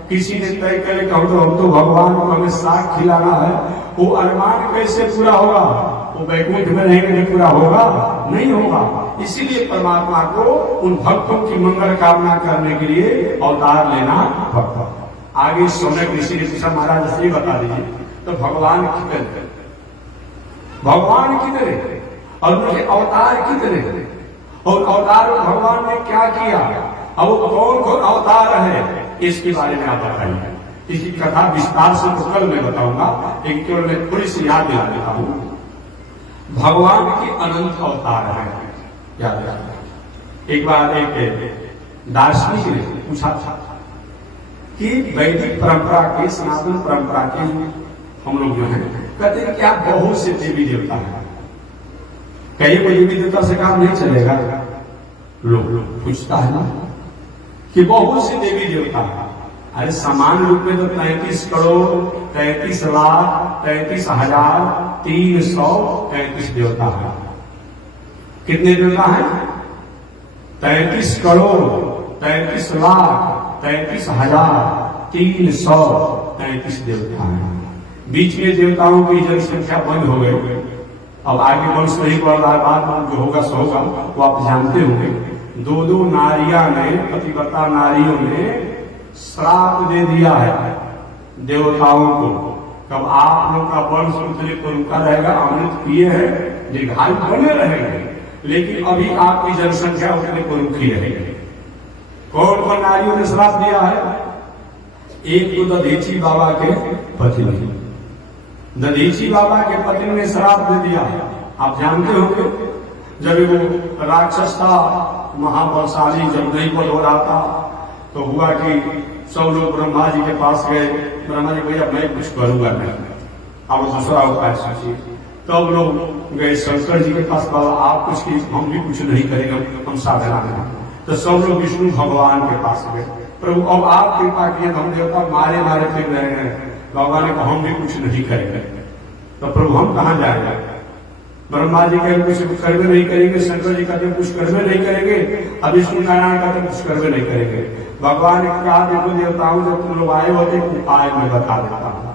किसी ने तय करे हम तो भगवान को हमें साग खिलाना है, वो अरमान कैसे पूरा होगा? वो वैकुंठ में रहेंगे पूरा होगा? नहीं होगा। इसीलिए परमात्मा को उन भक्तों की मंगल कामना करने के लिए अवतार लेना पड़ता। आगे सोने ऋषि ने पूछा, महाराज इसलिए बता दीजिए तो भगवान कितने, भगवान कितने और उनके अवतार कितने, और अवतार में भगवान ने क्या किया, अब वो कौन कौन अवतार है, इसके बारे में आप बताइए। इसकी कथा विस्तार से तो कल मैं बताऊंगा, लेकिन केवल मैं थोड़ी सी याद दिला देता हूं। भगवान के अनंत अवतार है, याद रखना। एक बार एक दार्शनिक ने पूछा था कि वैदिक परंपरा के, सनातन परंपरा के हम लोग जो है कहते हैं क्या बहुत से देवी देवता है, कई कोई देवी देवता से काम नहीं चलेगा? लोग पूछता है ना कि बहुत से देवी देवता है। अरे समान रूप में तो 33 करोड़ 33 लाख 33,333 देवता है। कितने देवता हैं? 33 करोड़ 33 लाख 33,333 देवता हैं। बीच में देवताओं की जनसंख्या बंद हो गई। अब आगे वंश नहीं बढ़ रहा, बाद में जो होगा सो होगा, वो आप जानते होंगे। दो नारियां ने, पतिव्रता नारियों ने श्राप दे दिया है देवताओं को, कब आप लोग का वंश उतने पर रुका रहेगा, अमृत पिए हैं, दीर्घायु बने रहेंगे, लेकिन अभी आपकी जनसंख्या उतने पर रुकी रहेगी। कौन कौन नारियों ने श्राप दिया है? एक तो दधीची बाबा के पत्नी, दधीची बाबा के पत्नी ने श्राप दे दिया। आप जानते होंगे, जब वो राक्षस था महाबलशाली, जब नहीं बल हो रहा था, तो हुआ कि सब लोग ब्रह्मा जी के पास गए। ब्रह्मा जी भैया मैं कुछ करूंगा नहीं, अब दूसरा उपाय सोचिए। तब लोग गए शंकर जी के पास, बाबा आप कुछ की, हम भी कुछ नहीं करेंगे, हम साधना करेंगे। तो सब लोग विष्णु भगवान के पास गए, प्रभु अब आप कृपा किए, हम देवता मारे मारे फिर रहे हैं, भगवान ने कहा हम भी कुछ नहीं करेंगे। तो प्रभु हम कहाँ जाएंगे? ब्रह्मा जी कहते कुछ कर्म नहीं करेंगे, शंकर जी कहते कुछ कर्म नहीं करेंगे, अब विष्णु नारायण कहते कुछ कर्म नहीं करेंगे। भगवान ने कहा देखो देवताओं, जब तुम लोग आए होते उपाय में बता देता हूँ।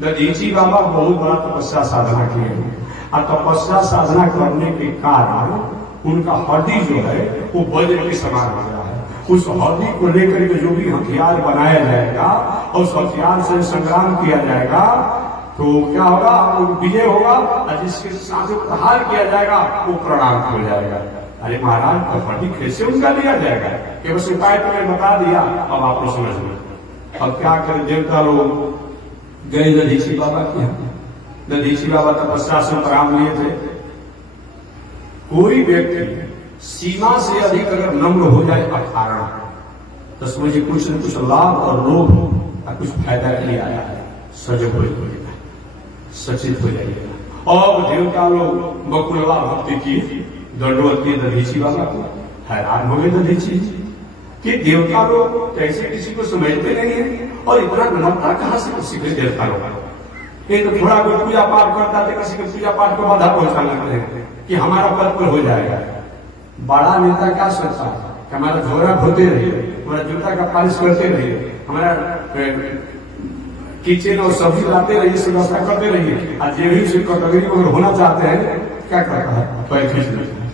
दधीची बाबा बहुत बड़ा तपस्या साधना किए, और तपस्या साधना करने के कारण उनका हड्डी जो है वो वज्र के समान हो गया है। उस हड्डी को लेकर के जो भी हथियार बनाया जाएगा और उस हथियार से संग्राम किया जाएगा, तो क्या होगा? विजय होगा, और जिसके साथ प्रहार किया जाएगा वो प्रणाम हो जाएगा। अरे महाराज, तो हड्डी कैसे उनका लिया जाएगा? कि बस उपाय तो मैं बता दिया, अब आप लोग समझ लो। अब क्या करें? देवता लोग गए दधीची बाबा के यहाँ। दधीची बाबा तपस्या से प्रणाम लिए थे। कोई व्यक्ति सीमा से अधिक अगर नम्र हो जाए अकारण, तो समझिए कुछ न कुछ लाभ और लोभ और कुछ फायदा के लिए आया है, सजग हो जाएगा, सचेत हो जाइएगा। और देवता लोग बकुलवा भक्ति की, दंडवत की दधीची बाबा को। हैरान हो गए दधीची कि देवता लोग कैसे किसी को समझते नहीं है, और इतना नम्रता कहां से सीखे देवता लोग। एक तो थोड़ा कोई पूजा पाठ करता था, किसी के पूजा पाठ को बाधा पहुंचा लगते हैं कि हमारा पद पर हो जाएगा। बड़ा नेता क्या सोचता है कि हमारा झोरा धोते रहिए, हमारा जूता का पालिश करते रहिए, हमारा किचन और सब्जी लाते रहिए, व्यवस्था करते रहिए। और जो भी कैटेगरी अगर होना चाहते हैं, क्या करता है? पैर खींच देता है,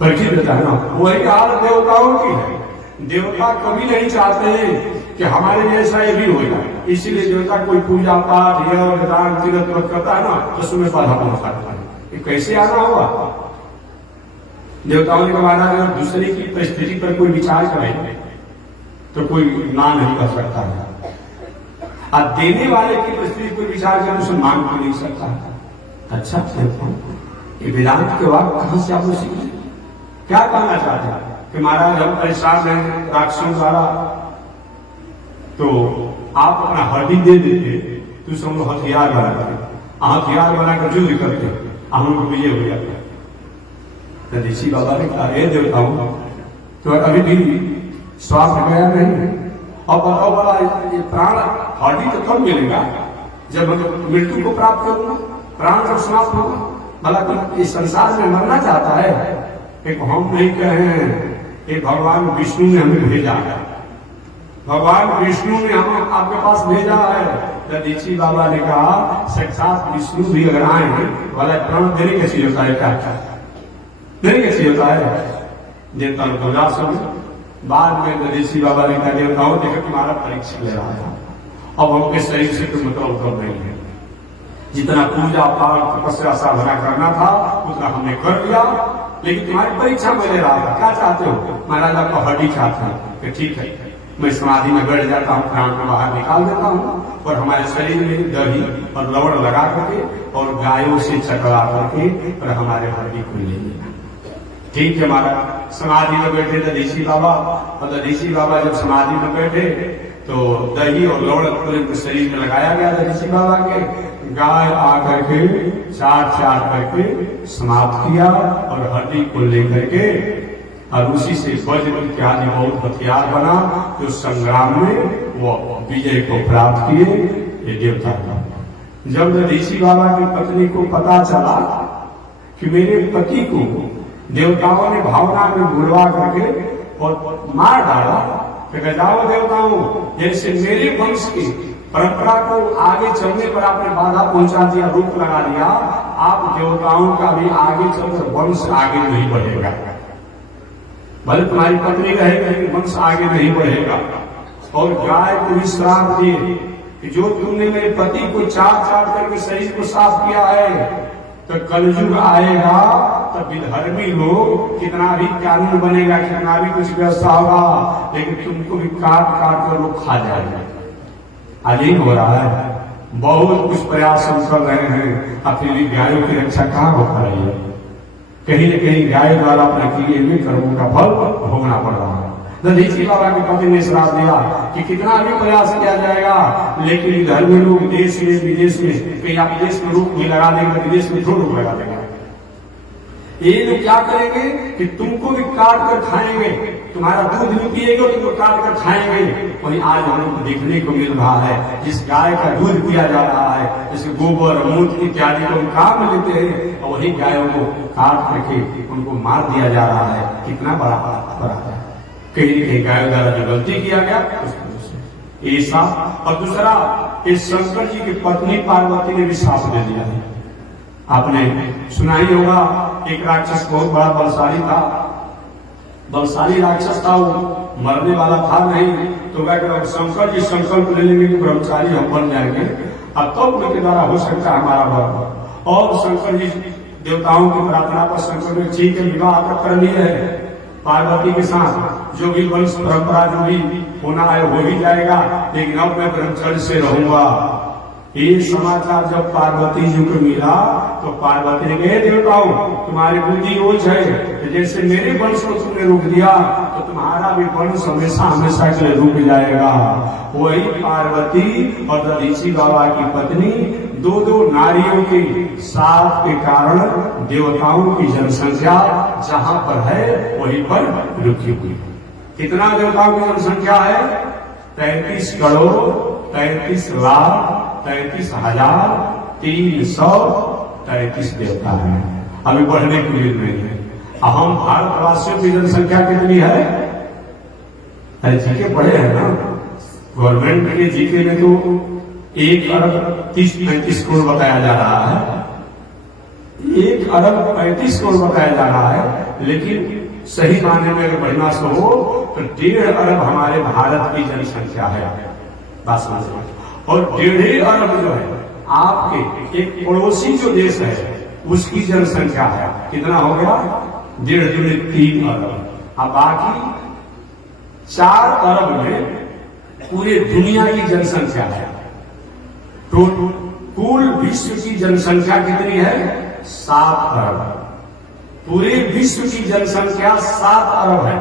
पैर खींच देता है ना। वही हाल देवताओं की है। देवता कभी नहीं चाहते हैं कि हमारे जैसा ये भी हो जाए, इसीलिए देवता कोई पूजा पाठ या दान तीर्थ करता है ना, तो उसमें बाधा पहुंचाता है। ये कैसे आना होगा? देवताओं ने कहा अगर दूसरे की परिस्थिति पर कोई विचार करे तो कोई ना नहीं कर सकता है, और देने वाले की परिस्थिति पर विचार करे उसे मांग भी नहीं सकता। अच्छा, ये वेदांत के वाक्य कहां से आप सीखे? क्या कहना चाहते हैं कि महाराज हम परेशान हैं राक्षसों द्वारा, तो आप अपना हड्डी दे देते तो सब लोग हथियार बनाते, हथियार बनाकर युद्ध करते, हम लोग विजय हो जाता। दधीची बाबा ने कहा हे देवताओं, तो अभी भी स्वास्थ्य गया नहीं, और बताओ बड़ा ये प्राण हड्डी तो कब मिलेगा जब मृत्यु को प्राप्त करूंगा, प्राण जब समाप्त होगा। भला तुम इस संसार में मरना चाहता है? एक हम नहीं कहे, एक भगवान विष्णु ने हमें भेजा है, भगवान विष्णु ने हमें आपके पास भेजा है। दधीची बाबा ने कहा साक्षात विष्णु भी अगर आए वाला प्राण देने कैसी होता है? क्या देने कैसी होता है? देवता लोग उदास हो गए। बाद में दधीची बाबा ने कहा देवताओं देखो तुम्हारा परीक्षा ले रहा था, अब हमके शरीर से कोई मतलब नहीं है, जितना पूजा पाठ तपस्या साधना करना था उतना हमने कर लिया, लेकिन तुम्हारी परीक्षा में ले रहा था। क्या चाहते हो? महाराज आपका हड्डी चाहते हैं। ठीक है, मैं समाधि में बैठ जाता हूँ, प्राण को बाहर निकाल देता हूँ, और हमारे शरीर में दही और लवण लगा करके और गायों से चकरा करके और हमारे हड्डी को ले लेना। ठीक है महाराज। समाधि में बैठे दधीची बाबा, और दधीची बाबा जब समाधि में बैठे तो दही और लवण पूरे शरीर में लगाया गया दधीची बाबा के। गाय आकर के चाट चाट करके समाप्त किया और हड्डी को लेकर के, और उसी से वज्र इत्यादि बहुत हथियार बना, जो संग्राम में वो विजय को प्राप्त किए ये देवता का। जब दधीची बाबा की पत्नी को पता चला कि मेरे पति को देवताओं ने भावना में बुलवा करके और मार डाला, तो जाओ देवताओं, जैसे मेरे वंश के परंपरा को आगे चलने पर आपने बाधा पहुंचा दिया, रोक लगा दिया। आप देवताओं का भी आगे चलकर वंश आगे नहीं बढ़ेगा। भले तुम्हारी पत्नी रहेगी लेकिन वंश आगे नहीं बढ़ेगा। और गाय को भी श्राप दिए कि जो तुमने मेरे पति को चाट चाट करके शरीर को साफ किया है, तो कलयुग आएगा तब विधर्मी लोग कितना भी कानून बनेगा, कितना भी कुछ व्यवस्था होगा, लेकिन तुमको भी काट काट कर लोग खा जाएंगे। अजीब हो रहा है। बहुत कुछ प्रयास हम कर रहे हैं, अपनी गायों की रक्षा कहाँ हो पा रही है। कहीं न कहीं गाय द्वारा अपने किए हुए कर्मों का फल भोगना पड़ रहा है। दधीची बाबा के पति ने श्राप दिया कि कितना भी प्रयास किया जाएगा, लेकिन धर्मी लोग देश में विदेश में, कहीं आप विदेश में रोक भी लगा देंगे, विदेश में थोड़ा रोक लगा देंगे। ये लोग क्या करेंगे कि तुमको भी काट कर खाएंगे, तुम्हारा दूध भी पिएगा, तुमको काट कर खाएंगे। वही आज हम लोग देखने को मिल रहा है, जिस गाय का दूध पिया जा रहा है, जैसे गोबर मूत्र इत्यादि को काम में लेते हैं, और वही गायों को काट करके उनको मार दिया जा रहा है। कितना बड़ा अपराध है। कहीं कहीं गायों द्वारा जो गलती किया गया ऐसा। और दूसरा, इस शंकर जी की पत्नी पार्वती ने भी साफ दे दिया है। आपने सुना ही होगा, एक राक्षस बहुत बड़ा बलशाली था। बलशाली राक्षस था, वो मरने वाला था नहीं, तो क्या शंकर जी संकल्प ले लेंगे कि ब्रह्मचारी हम बन जाएंगे, अब तो उनके द्वारा हो सकता है हमारा वह। और शंकर जी देवताओं की प्रार्थना पर शंकर ने ठीक है विवाह कर लिए है पार्वती के साथ। जो भी वंश परंपरा जो भी होना है हो ही जाएगा, लेकिन अब मैं ब्रह्मचर्य से रहूंगा। ये समाचार जब पार्वती जी को मिला तो पार्वती ने कहे देवताओं तुम्हारी बुद्धि ओझ है, तो जैसे मेरे वंश को तुमने रोक दिया तो तुम्हारा भी वंश हमेशा हमेशा के लिए रुक जाएगा। वही पार्वती और दधीची बाबा की पत्नी दो नारियों के साथ के कारण देवताओं की जनसंख्या जहां पर है वहीं पर रुकी हुई। कितना देवताओं की जनसंख्या है? 33 करोड़ 33 लाख 33,333 देवता है। अभी बढ़ने की उम्मीद नहीं है। हम भारतवासियों की जनसंख्या कितनी है? जीके पढ़े हैं ना, गवर्नमेंट के जीके में तो 1 अरब 30-35 करोड़ बताया जा रहा है। 1 अरब 35 करोड़ बताया जा रहा है, लेकिन सही मायने में अगर बढ़ना से हो तो 1.5 अरब हमारे भारत की जनसंख्या है। बात समझ। और 1.5 अरब जो है आपके एक पड़ोसी जो देश है उसकी जनसंख्या है। कितना हो गया? 1.5 3 अरब। अब बाकी 4 अरब में पूरे दुनिया की जनसंख्या है। तो कुल विश्व की जनसंख्या कितनी है? 7 अरब। पूरे विश्व की जनसंख्या 7 अरब है।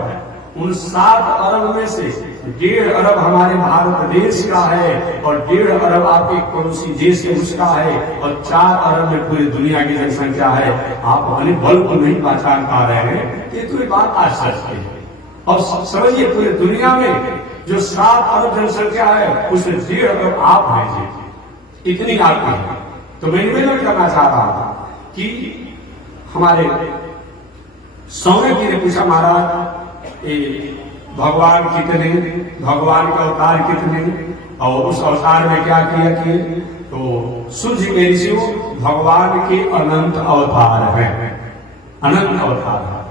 उन 7 अरब में से 1.5 अरब हमारे भारत देश का है और 1.5 अरब आपके पड़ोसी देश है उसका है, और 4 अरब में पूरी दुनिया की जनसंख्या है। आप अपने बल को नहीं पहचान पा रहे हैं, ये तो बात आश्चर्य है। और समझिए पूरी दुनिया में जो 7 अरब जनसंख्या है उसमें 1.5 अरब आप हैं। इतनी आपकी है। तो मैं निवेदन करना चाह रहा था कि हमारे सौम्य जी ने पूछा महाराज भगवान कितने, भगवान का अवतार कितने और उस अवतार में क्या किया कि तो सूर्य मेरी से भगवान के अनंत अवतार है, अनंत अवतार है।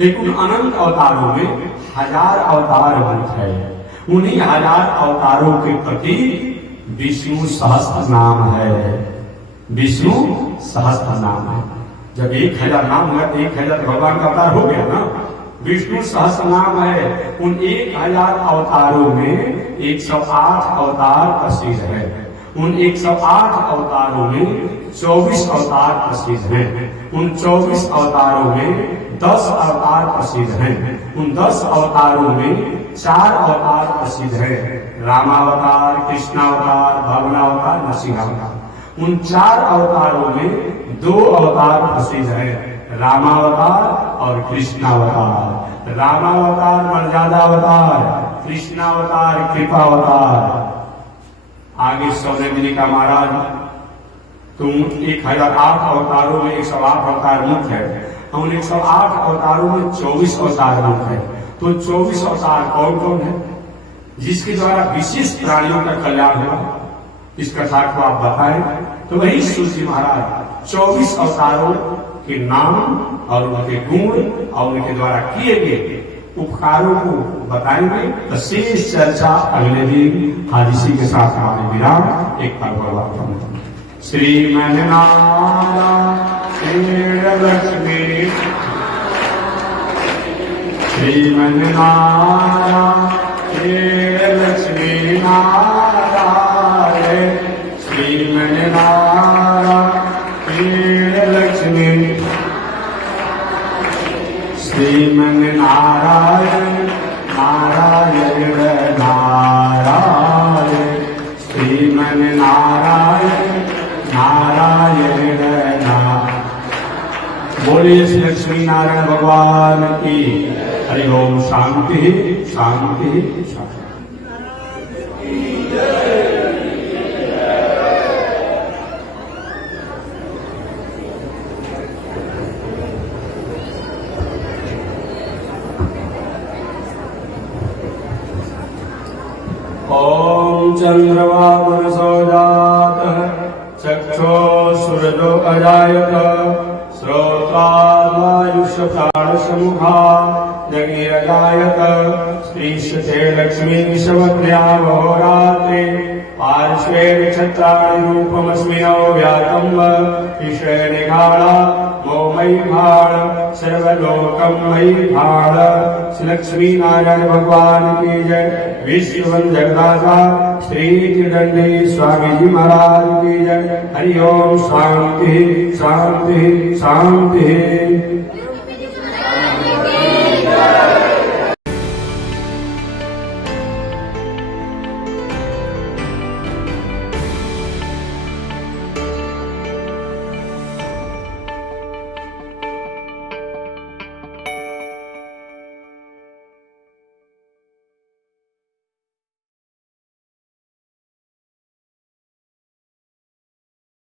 लेकिन अनंत अवतारों में 1000 अवतार भूत है। उन्हीं 1000 अवतारों के प्रति विष्णु सहस्त्र नाम है। विष्णु सहस्त्र नाम है। जब 1000 नाम है 1000 भगवान का अवतार हो गया ना। विष्णु सहस्त्र नाम है। उन 1000 अवतारों में 108 अवतार प्रसिद्ध है। उन 108 अवतारों में 24 अवतार प्रसिद्ध हैं। उन 24 अवतारों में 10 अवतार प्रसिद्ध हैं। उन 10 अवतारों में 4 अवतार प्रसिद्ध हैं। रामावतार, कृष्णावतार, भगवानावतार, नरसिंहावतार। उन 4 अवतारों में 2 अवतार प्रसिद्ध हैं, रामावतार और कृष्णावतार। रामावतार मर्यादा अवतार, कृष्णावतार कृपावतार। आगे सौदे मिली का महाराज तुम 1008 अवतारों में 108 अवतार मुख्य है। उन 108 अवतारों में 24 अवतार मुख्य है। तो 24 अवतार कौन कौन है? जिसके द्वारा विशिष्ट प्राणियों का कल्याण हुआ। इस कथा को आप बताएं। तो वही सूर्य महाराज 24 अवतारों के नाम और उनके गुण और उनके द्वारा किए गए उपकारों को बताएंगे। तो शेष चर्चा अगले दिन आज इसी के साथ हमारे विराम एक बार श्रीमन लक्ष्मी श्रीमन लक्ष्मी नारायण श्रीमन लक्ष्मी श्रीमन नारायण नारायण नारायण श्रीमन नारायण नारायण नारायण। बोलिए श्री लक्ष्मी नारायण भगवान की हरि ओम। शांति शांति शांति। ओम चंद्रमा मनसो जातः चक्षो सूरजो अजायत श्रोत्रायुष प्राण समुखा जगीरजायत श्रीशते लक्ष्मी शवद्र्यावहोरात्रे पार्श्वे नक्षत्राणि रूपमस्मिनो व्यातम्ब ईश्वरे निघाला मोमयी भाळ सर्वलोकं मयी भाळ। श्री लक्ष्मी नारायण भगवान की जय। विश्व जगदाता श्री त्रिदंडी स्वामी जी महाराज की जय। हरि ओम। शांति शांति शांति।